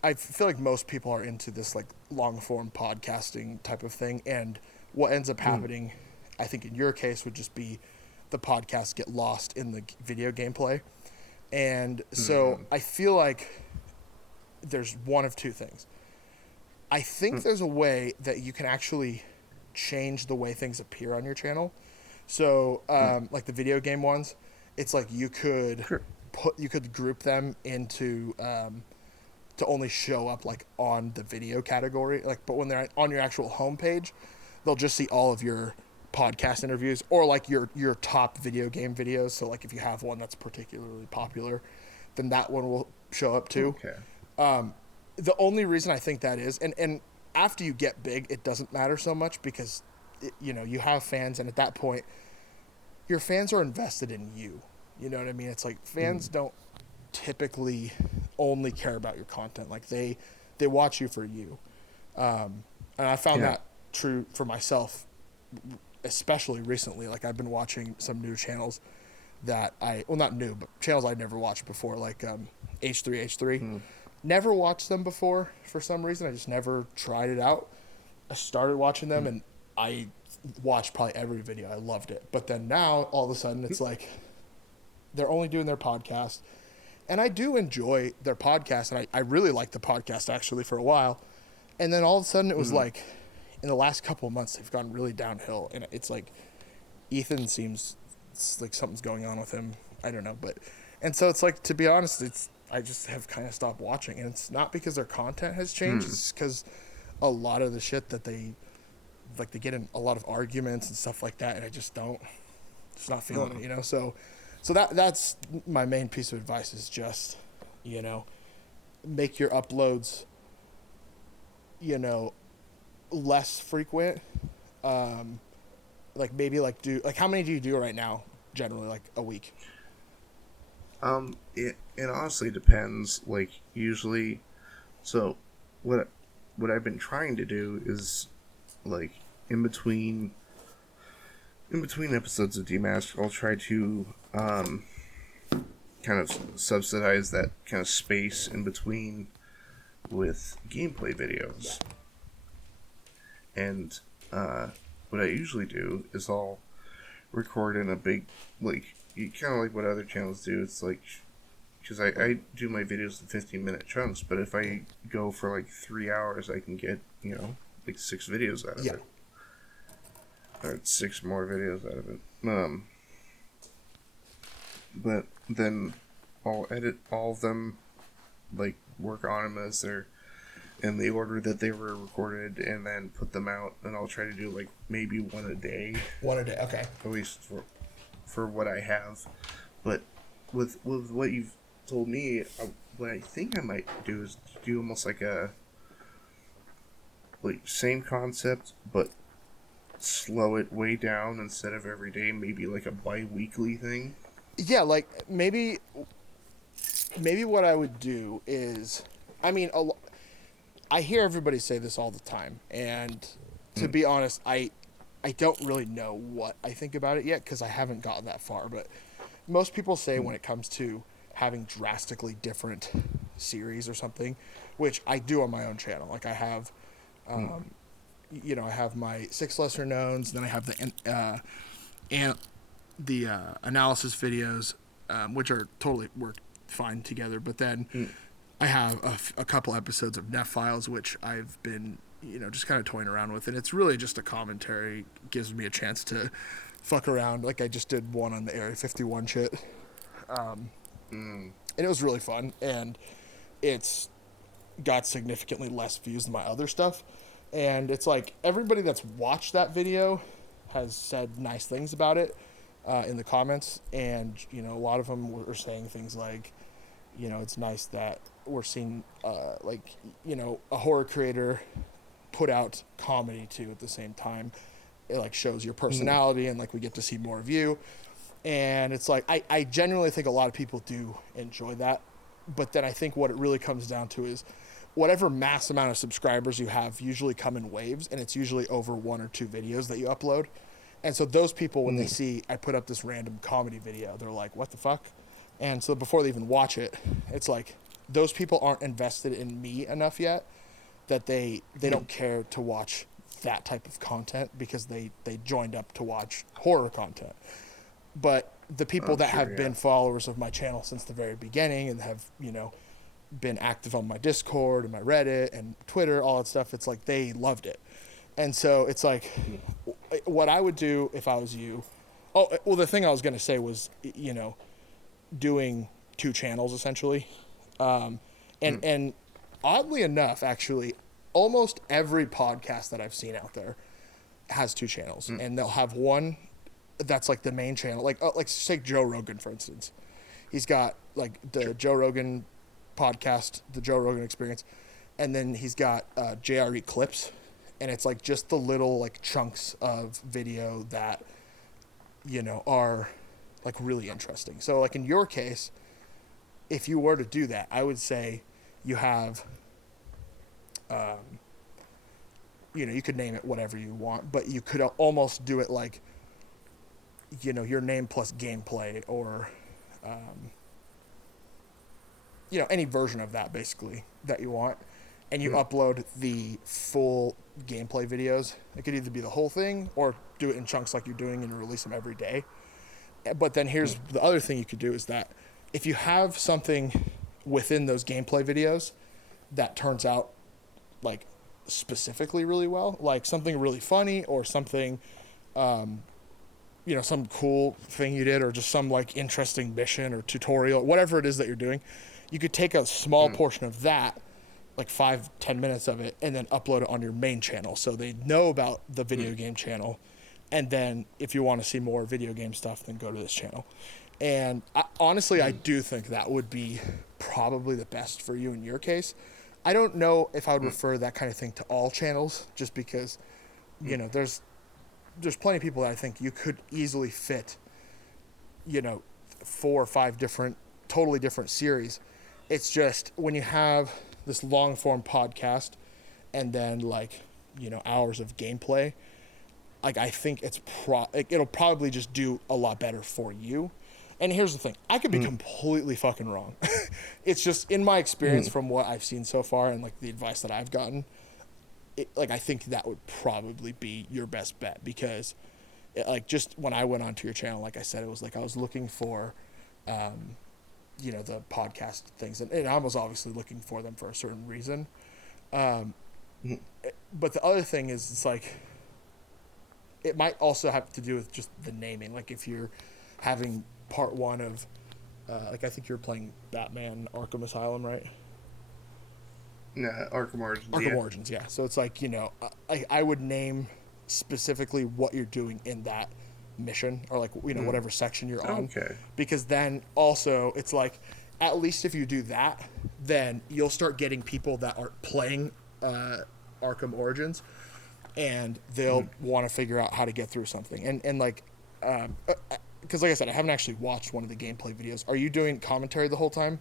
I feel like most people are into this like long form podcasting type of thing. And what ends up happening, I think in your case, would just be the podcasts get lost in the video gameplay. And so I feel like there's one of two things. I think there's a way that you can actually change the way things appear on your channel. So, like the video game ones, it's like you could group them into to only show up like on the video category. Like, but when they're on your actual homepage, they'll just see all of your podcast interviews or like your top video game videos. So like if you have one that's particularly popular, then that one will show up too. Okay. The only reason I think that is, and after you get big, it doesn't matter so much because you have fans, and at that point, your fans are invested in you. You know what I mean? It's like fans don't typically only care about your content. Like they watch you for you, and I found that true for myself, especially recently. Like I've been watching some new channels that not new, but channels I'd never watched before, like H3H3. Never watched them before for some reason. I just never tried it out. I started watching them and I watched probably every video. I loved it. But then now all of a sudden it's like they're only doing their podcast. And I do enjoy their podcast, and I really liked the podcast actually for a while. And then all of a sudden it was like in the last couple of months they've gone really downhill, and it's like Ethan seems like something's going on with him. I don't know, and so it's like, to be honest, I just have kind of stopped watching, and it's not because their content has changed. It's because a lot of the shit that they get in a lot of arguments and stuff like that, and I just not feeling it, So that's my main piece of advice is just, make your uploads, less frequent. Like maybe like how many do you do right now generally, like a week? It honestly depends. Like usually, so what I've been trying to do is like in between episodes of Demasked, I'll try to kind of subsidize that kind of space in between with gameplay videos. And what I usually do is I'll record in a big, like, kind of like what other channels do. It's like, because I do my videos in 15-minute chunks, but if I go for like 3 hours, I can get, like 6 videos out of it. Or 6 more videos out of it. But then I'll edit all of them, like work on them as they're in the order that they were recorded, and then put them out. And I'll try to do like maybe one a day, One a day. Okay. at least for what I have. But with what you've told me, what I think I might do is do almost like a same concept, but slow it way down instead of every day. Maybe like a bi-weekly thing. Yeah, like maybe what I would do is, I mean, I hear everybody say this all the time, and to be honest, I don't really know what I think about it yet because I haven't gotten that far. But most people say when it comes to having drastically different series or something, which I do on my own channel. Like I have, I have my 6 lesser knowns, then I have the analysis videos, which are totally work fine together. But then I have a couple episodes of Nefarious, which I've been, just kind of toying around with, and it's really just a commentary. It gives me a chance to fuck around. Like I just did one on the Area 51 shit, and it was really fun, and it's got significantly less views than my other stuff. And it's like everybody that's watched that video has said nice things about it in the comments, and a lot of them were saying things like, it's nice that we're seeing a horror creator put out comedy too at the same time. It like shows your personality, and like we get to see more of you. And it's like I genuinely think a lot of people do enjoy that, but then I think what it really comes down to is whatever mass amount of subscribers you have usually come in waves, and it's usually over 1 or 2 videos that you upload. And so those people, when they see I put up this random comedy video, they're like, what the fuck? And so before they even watch it, it's like those people aren't invested in me enough yet that they don't care to watch that type of content because they joined up to watch horror content. But the people that have been followers of my channel since the very beginning and have, been active on my Discord and my Reddit and Twitter, all that stuff, it's like they loved it. And so it's like what I would do if I was you. Oh, well, the thing I was going to say was, doing 2 channels essentially. And oddly enough, actually, almost every podcast that I've seen out there has 2 channels, and they'll have one that's like the main channel. Like take Joe Rogan, for instance. He's got like the Joe Rogan podcast, the Joe Rogan Experience, and then he's got JRE clips, and it's like just the little like chunks of video that are like really interesting. So like in your case, if you were to do that, I would say you have you could name it whatever you want, but you could almost do it like your name plus gameplay, or any version of that basically that you want, and you upload the full gameplay videos. It could either be the whole thing or do it in chunks like you're doing and release them every day. But then here's the other thing you could do is that if you have something within those gameplay videos that turns out like specifically really well, like something really funny or something some cool thing you did, or just some like interesting mission or tutorial, whatever it is that you're doing, you could take a small portion of that, like 5-10 minutes of it, and then upload it on your main channel so they know about the video game channel. And then if you want to see more video game stuff, then go to this channel. And honestly, I do think that would be probably the best for you in your case. I don't know if I would refer that kind of thing to all channels, just because there's plenty of people that I think you could easily fit 4 or 5 different totally different series. It's just when you have this long form podcast and then hours of gameplay, I think it'll probably just do a lot better for you. And here's the thing, I could be completely fucking wrong. It's just in my experience from what I've seen so far and like the advice that I've gotten, I think that would probably be your best bet, because just when I went onto your channel, like I said, it was like I was looking for the podcast things, and I was obviously looking for them for a certain reason. But the other thing is, it's like it might also have to do with just the naming. Like if you're having part 1 of I think you're playing Batman Arkham Asylum, right? Arkham Origins. Arkham Yeah. Origins, yeah. So it's like, I would name specifically what you're doing in that mission, or like, whatever section you're on. Okay. Because then also it's like, at least if you do that, then you'll start getting people that are playing Arkham Origins, and they'll want to figure out how to get through something. And like, because like I said, I haven't actually watched one of the gameplay videos. Are you doing commentary the whole time?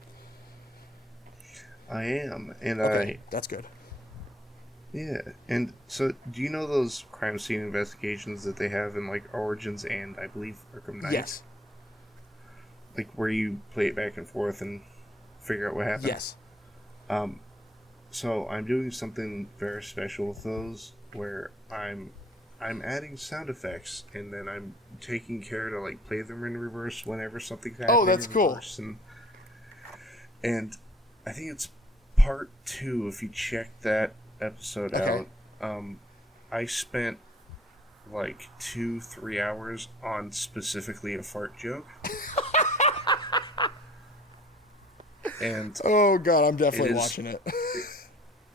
I am, and Okay, that's good. yeah. And so, do you know those crime scene investigations that they have in like Origins and I believe Arkham Knight? Yes. Like where you play it back and forth and figure out what happened. Yes. So I'm doing something very special with those, where I'm adding sound effects, and then I'm taking care to like play them in reverse whenever something's happening. Oh, that's in cool. reverse. And I think it's part 2. If you check that episode Okay. out, I spent like 2-3 hours on specifically a fart joke. And Oh god, I'm it definitely is watching it.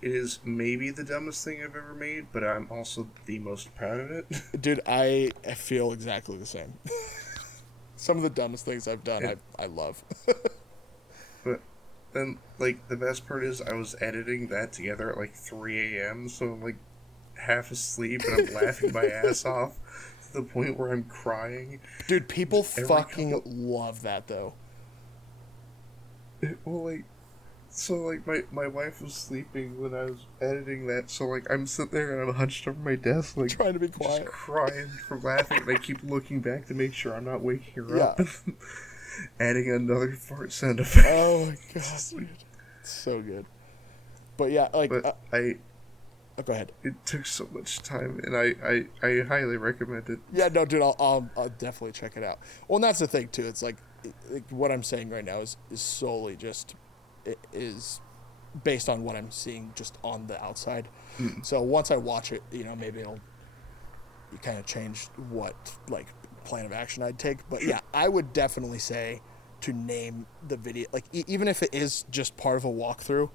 it is maybe the dumbest thing I've ever made, but I'm also the most proud of it. Dude, I feel exactly the same. Some of the dumbest things I've done, Yeah. I love. But then, like, the best part is I was editing that together at like 3 a.m., so I'm like half asleep and I'm laughing my ass off to the point where I'm crying. Dude, people Every fucking couple- love that though. Well, like, so like my wife was sleeping when I was editing that, so like I'm sitting there and I'm hunched over my desk, like Trying to be just quiet. crying from laughing, and I keep looking back to make sure I'm not waking her Yeah. up. Adding another fart sound effect. Oh my god, dude. It's so good. But yeah, like But go ahead. it took so much time, and I highly recommend it. Yeah, no, dude, I'll definitely check it out. Well, and that's the thing too. It's like what I'm saying right now is solely just is based on what I'm seeing just on the outside. So once I watch it, maybe it'll kind of change what like plan of action I'd take. But yeah, I would definitely say to name the video, like even if it is just part of a walkthrough,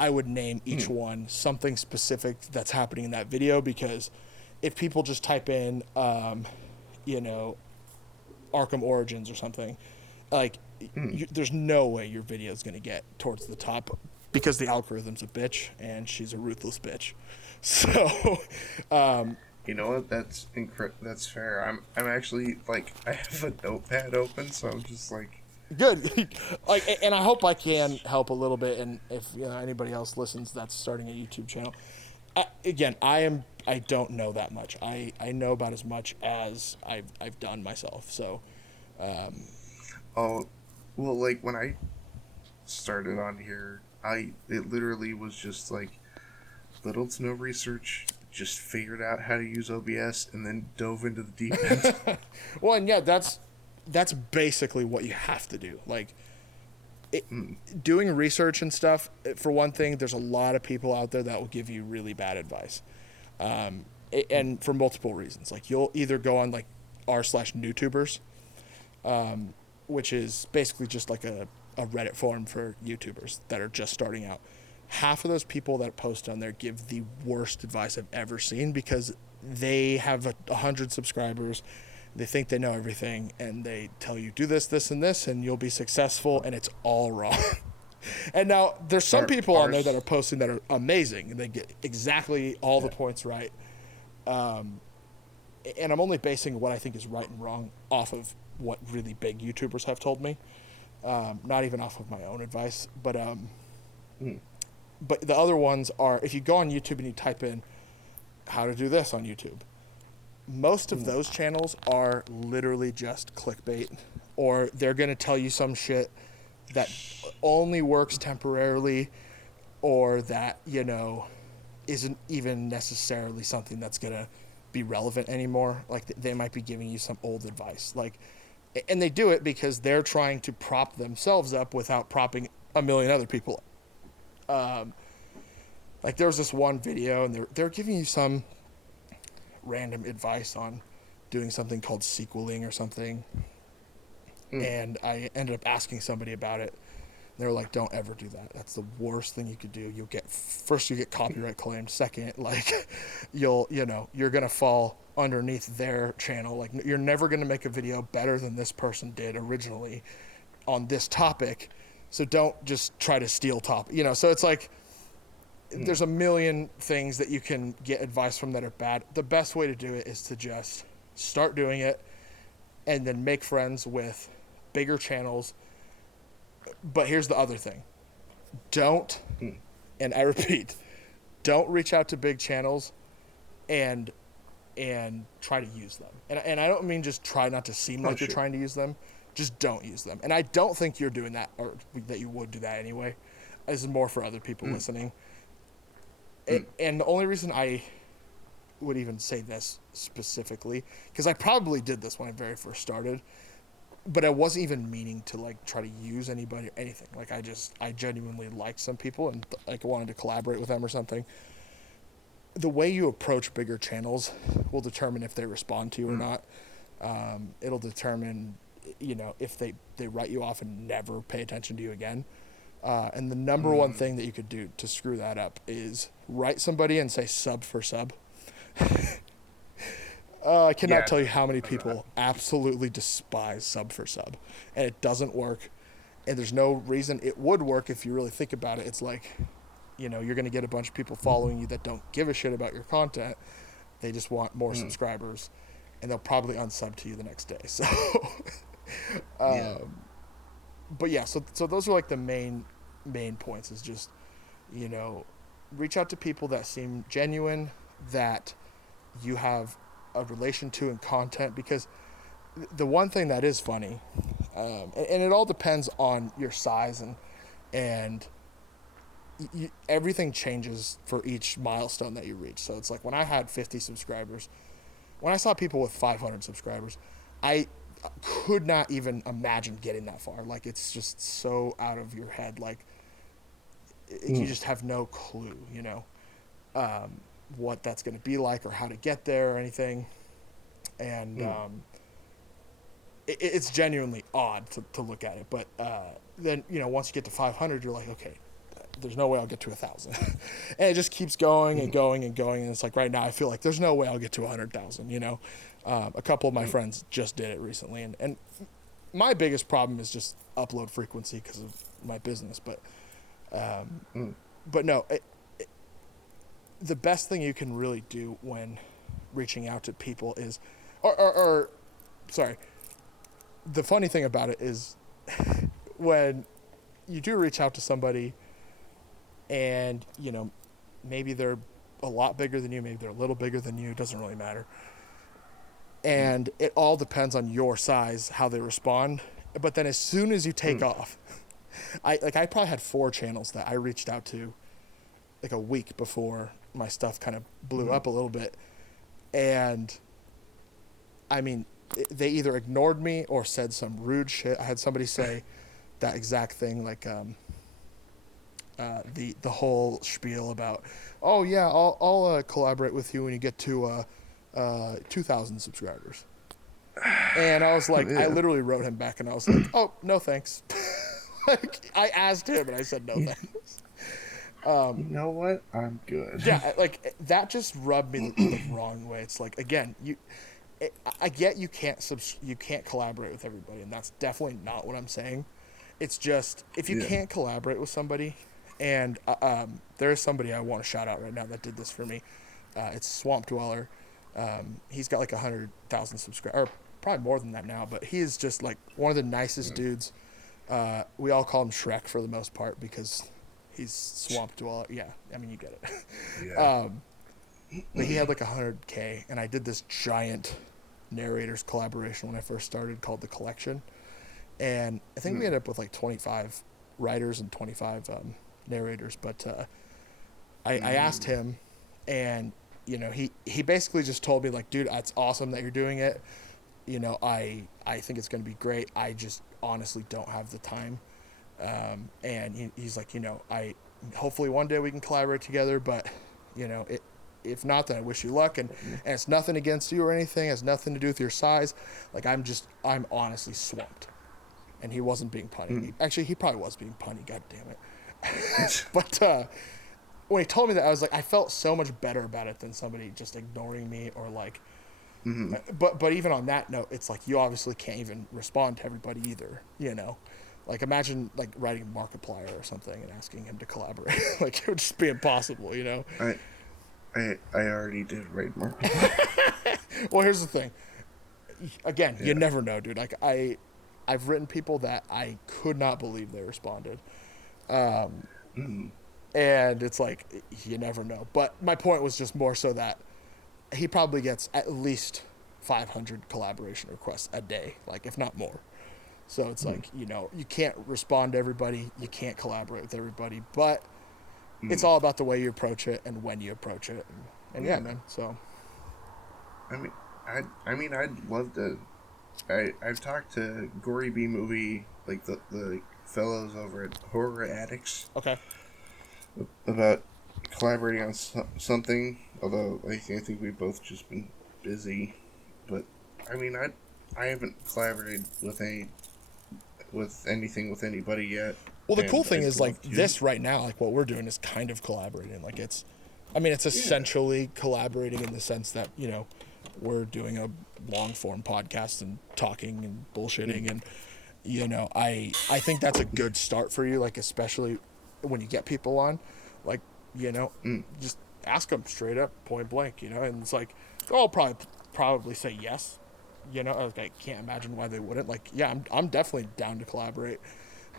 I would name each one something specific that's happening in that video, because if people just type in, Arkham Origins or something, like there's no way your video is going to get towards the top, because the algorithm's a bitch and she's a ruthless bitch. So, You know what? That's fair. I'm actually like I have a notepad open, so I'm just like good. Like, and I hope I can help a little bit. And if anybody else listens that's starting a YouTube channel, I don't know that much. I know about as much as I've done myself. So, oh, well, like when I started on here, it literally was just like little to no research. Just figured out how to use OBS and then dove into the deep end. well, and yeah, that's basically what you have to do. Like, doing research and stuff. For one thing, there's a lot of people out there that will give you really bad advice, and for multiple reasons. Like, you'll either go on like r/newtubers, which is basically just like a Reddit forum for YouTubers that are just starting out. Half of those people that post on there give the worst advice I've ever seen, because they have 100 subscribers. They think they know everything, and they tell you do this, this, and this, and you'll be successful, and it's all wrong. And now there's some people on there that are posting that are amazing, and they get exactly all the points right. And I'm only basing what I think is right and wrong off of what really big YouTubers have told me, not even off of my own advice. But the other ones are, if you go on YouTube and you type in how to do this on YouTube, most of those channels are literally just clickbait, or they're going to tell you some shit that only works temporarily, or that, isn't even necessarily something that's going to be relevant anymore. Like, they might be giving you some old advice. Like, and they do it because they're trying to prop themselves up without propping a million other people up. Like, there was this one video, and they're giving you some random advice on doing something called sequeling or something. And I ended up asking somebody about it. They're like, don't ever do that. That's the worst thing you could do. You'll get first, you get copyright claimed. Second, like, you're gonna fall underneath their channel. Like, you're never gonna make a video better than this person did originally on this topic. So don't just try to steal top. So it's like there's a million things that you can get advice from that are bad. The best way to do it is to just start doing it and then make friends with bigger channels. But here's the other thing. Don't, and I repeat, don't reach out to big channels and try to use them. And I don't mean just try not to seem like you're trying to use them. Just don't use them. And I don't think you're doing that, or that you would do that anyway. This is more for other people listening. And the only reason I would even say this specifically, because I probably did this when I very first started, but I wasn't even meaning to like try to use anybody or anything. Like I genuinely liked some people and like wanted to collaborate with them or something. The way you approach bigger channels will determine if they respond to you or not. It'll determine, if they write you off and never pay attention to you again. And the number one thing that you could do to screw that up is write somebody and say sub for sub. I cannot tell you how many people absolutely despise sub for sub, and it doesn't work. And there's no reason it would work if you really think about it. It's like, you're going to get a bunch of people following you that don't give a shit about your content. They just want more subscribers, and they'll probably unsub to you the next day. So, but yeah, so those are like the main points. Is just, reach out to people that seem genuine, that you have a relation to in content, because the one thing that is funny, and it all depends on your size and everything changes for each milestone that you reach. So it's like when I had 50 subscribers, when I saw people with 500 subscribers, I could not even imagine getting that far. Like, it's just so out of your head. Like, you just have no clue, what that's going to be like or how to get there or anything. And it's genuinely odd to look at it. But then, once you get to 500, you're like, okay, there's no way I'll get to 1,000. And it just keeps going and going and going. And it's like right now I feel like there's no way I'll get to 100,000, A couple of my friends just did it recently. And my biggest problem is just upload frequency because of my business. But no, the best thing you can really do when reaching out to people is, sorry, the funny thing about it is when you do reach out to somebody and, maybe they're a lot bigger than you, maybe they're a little bigger than you, it doesn't really matter. And it all depends on your size, how they respond. But then as soon as you take off, I probably had 4 channels that I reached out to like a week before my stuff kind of blew up a little bit. And I mean, they either ignored me or said some rude shit. I had somebody say that exact thing, like the whole spiel about, oh yeah, I'll collaborate with you when you get to 2,000 subscribers. And I was like, I literally wrote him back and I was like, oh, no thanks. Like, I asked him and I said no thanks. You know what? I'm good. Yeah, like that just rubbed me the wrong way. It's like, again, I get you can't collaborate with everybody, and that's definitely not what I'm saying. It's just if you can't collaborate with somebody, and there is somebody I want to shout out right now that did this for me. It's Swamp Dweller. He's got like 100,000 subscribers, or probably more than that now. But he is just like one of the nicest dudes. We all call him Shrek for the most part because he's Swamp Dweller. Yeah, I mean, you get it. Yeah. But he had like 100K, and I did this giant narrators collaboration when I first started called The Collection. And I think we ended up with like 25 writers and 25 narrators. But I asked him, and, he basically just told me, like, dude, it's awesome that you're doing it. I think it's going to be great. I just honestly don't have the time. And he's like, I hopefully one day we can collaborate together, but if not, then I wish you luck. And it's nothing against you or anything. It has nothing to do with your size. Like, I'm honestly swamped. and he wasn't being punny. Actually, he probably was being punny. God damn it! But when he told me that, I was like, I felt so much better about it than somebody just ignoring me or like. But even on that note, it's like you obviously can't even respond to everybody either. You know, like imagine like writing Markiplier or something and asking him to collaborate. Like it would just be impossible. You know. I already did write more. Well, here's the thing. Again, you never know, dude. Like I've written people that I could not believe they responded. And it's like you never know. But my point was just more so that he probably gets at least 500 collaboration requests a day, like if not more. So it's like, you know, you can't respond to everybody, you can't collaborate with everybody, but it's all about the way you approach it and when you approach it. And yeah, man. So I mean, I'd love to. I've talked to Gory B Movie, like the fellows over at Horror Addicts. Okay. About collaborating on something. Although I think we've both just been busy, but I mean, I haven't collaborated with anything with anybody yet. Well, the cool thing is like this right now, like what we're doing is kind of collaborating. Like it's essentially collaborating in the sense that, you know, we're doing a long form podcast and talking and bullshitting. And, you know, I think that's a good start for you. Like, especially when you get people on, like, you know, just ask them straight up, point blank, you know, and it's like, they'll probably say yes. You know, I can't imagine why they wouldn't. Like, yeah, I'm definitely down to collaborate.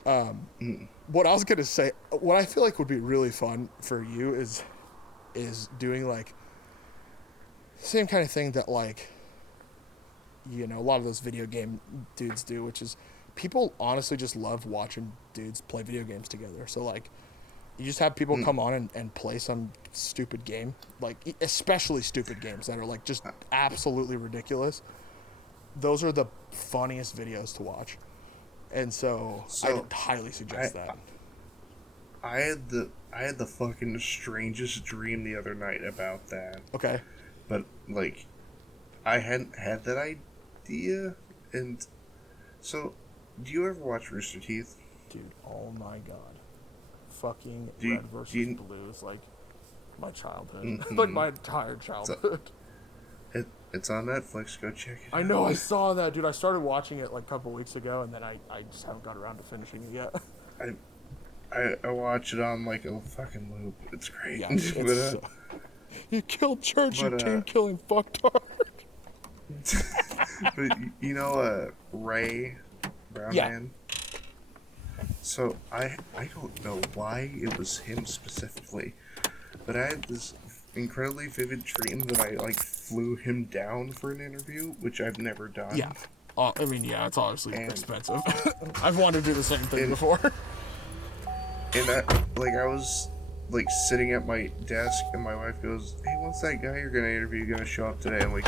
What I was gonna say, what I feel like would be really fun for you is doing like same kind of thing that like, you know, a lot of those video game dudes do, which is people honestly just love watching dudes play video games together. So like, you just have people come on and play some stupid game, like especially stupid games that are like just absolutely ridiculous. Those are the funniest videos to watch. And so I would highly suggest that. I had the fucking strangest dream the other night about that. Okay. But like, I hadn't had that idea, and so, do you ever watch Rooster Teeth? Dude, oh my god, fucking Red versus Blue is like my childhood, like my entire childhood. It's on Netflix. Go check it out. I know, I saw that, dude. I started watching it like a couple weeks ago, and then I just haven't got around to finishing it yet. I watch it on like a fucking loop. It's great. Yeah, you killed Church, you team killing fucktard. But you know, Ray Brown Man. So I don't know why it was him specifically, but I had this incredibly vivid dream that I like flew him down for an interview, which I've never done. Yeah. I mean, yeah, it's obviously expensive. I've wanted to do the same thing before. And I was like sitting at my desk, and my wife goes, "Hey, what's that guy you're gonna interview gonna show up today?" I'm like,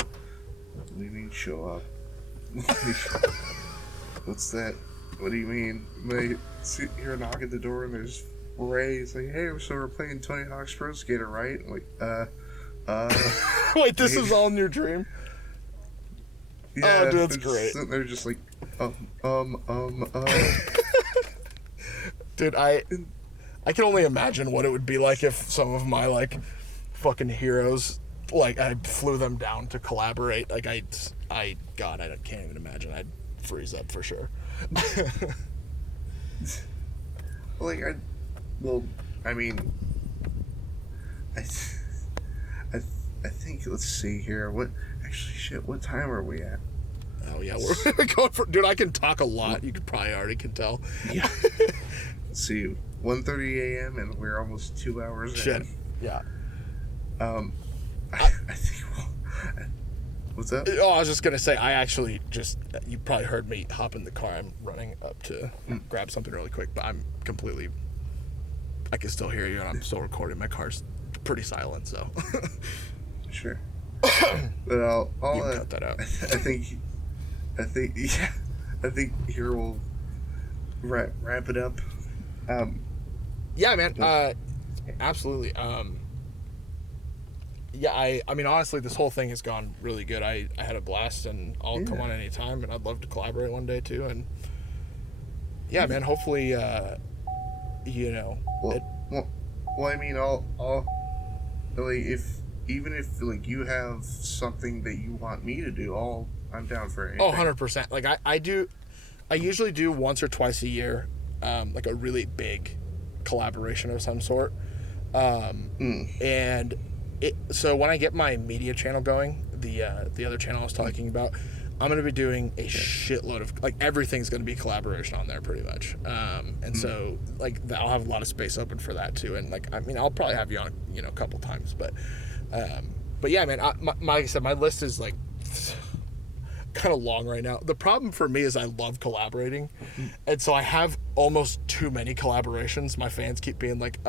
"What do you mean show up? What's that? What do you mean?" And I hear a knock at the door, and there's Ray. It's like, "Hey, so we're playing Tony Hawk's Pro Skater, right?" I'm like, Wait, this is all in your dream? Yeah, oh, dude, that's great. Sitting there just like, Dude, I can only imagine what it would be like if some of my like fucking heroes, like I flew them down to collaborate. Like I can't even imagine. I'd freeze up for sure. I mean, I think, let's see here. What time are we at? Oh yeah, we're going for. Dude, I can talk a lot. You could probably already can tell. Yeah. Let's see, 1:30 a.m. and we're almost 2 hours in. Yeah. I think. What's that? Oh, I was just gonna say, I actually you probably heard me hop in the car. I'm running up to grab something really quick, but I can still hear you, and I'm still recording. My car's pretty silent, so. Sure. But I'll you can cut that out. I think here we'll wrap it up. Yeah, man. Absolutely. Yeah, I mean, honestly, this whole thing has gone really good. I had a blast, and I'll come on anytime, and I'd love to collaborate one day, too. And yeah, man. Hopefully, you know, Well, it, well, I mean, I'll like even if like you have something that you want me to do, I'm down for oh, anything. 100%. Like I usually do once or twice a year, like a really big collaboration of some sort. Mm, And so when I get my media channel going, the other channel I was talking about, I'm going to be doing a yeah. shitload of, like, everything's going to be collaboration on there pretty much. And Mm, so like I'll have a lot of space open for that too. And like, I mean, I'll probably have you on, a couple times, but yeah, man, like I said, my list is like kind of long right now. The problem for me is I love collaborating, mm. and so I have almost too many collaborations. My fans keep being like,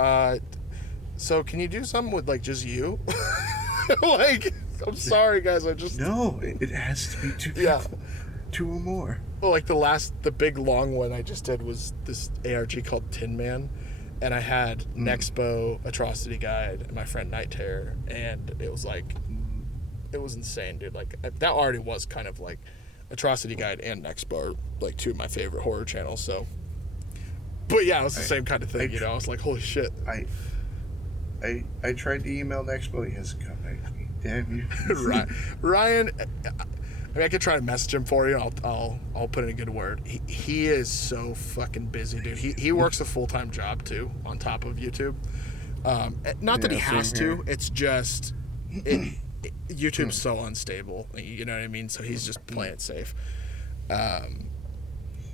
so can you do something with like just you? Like, I'm sorry guys, I just No, it has to be two yeah. people, two or more. Well, like the big long one I just did was this ARG called Tin Man, and I had Mm, Nexpo, Atrocity Guide, and my friend Night Terror, and it was like, mm, it was insane, dude. Like, that already was kind of like Atrocity Guide and Nexpo are like two of my favorite horror channels. So, but yeah, it was the I, same kind of I, thing, I was like, holy shit. I, I tried to email Nexpo. He hasn't come back to me. Damn you. Ryan, I mean, I could try to message him for you. I'll put in a good word. He is so fucking busy, dude. He works a full-time job too on top of YouTube. Not that he Yeah, has same to. here. It's just YouTube's so unstable. You know what I mean? So he's just playing it safe.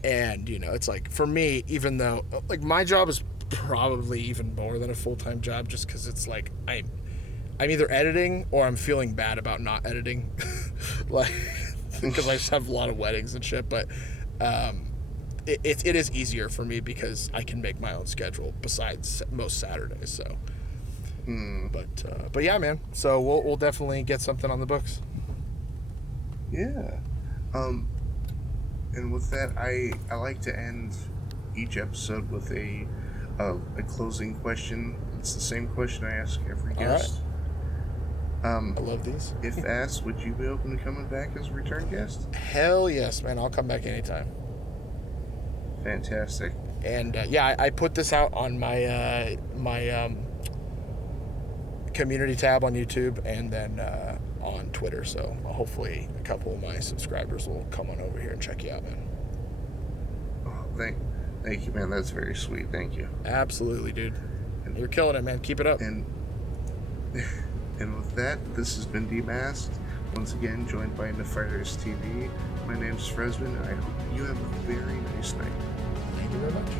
And it's like, for me, even though like my job is probably even more than a full-time job, just because it's like I'm either editing or I'm feeling bad about not editing, like, because I just have a lot of weddings and shit. But it is easier for me because I can make my own schedule besides most Saturdays. So, Mm, but yeah, man. So we'll definitely get something on the books. yeah. Um, and with that, I like to end each episode with a closing question. It's the same question I ask every All right, guest. I love these. If asked, would you be open to coming back as a return guest? Hell yes, man. I'll come back anytime. Fantastic. And yeah, I put this out on my community tab on YouTube and then on Twitter. So hopefully a couple of my subscribers will come on over here and check you out, man. Oh, thank you, man. That's very sweet. Thank you. Absolutely, dude. And You're killing it, man. Keep it up. and, and with that, this has been Demasked. Once again, joined by Nefarious TV. My name's Fresman, and I hope you have a very nice night. Thank you very much.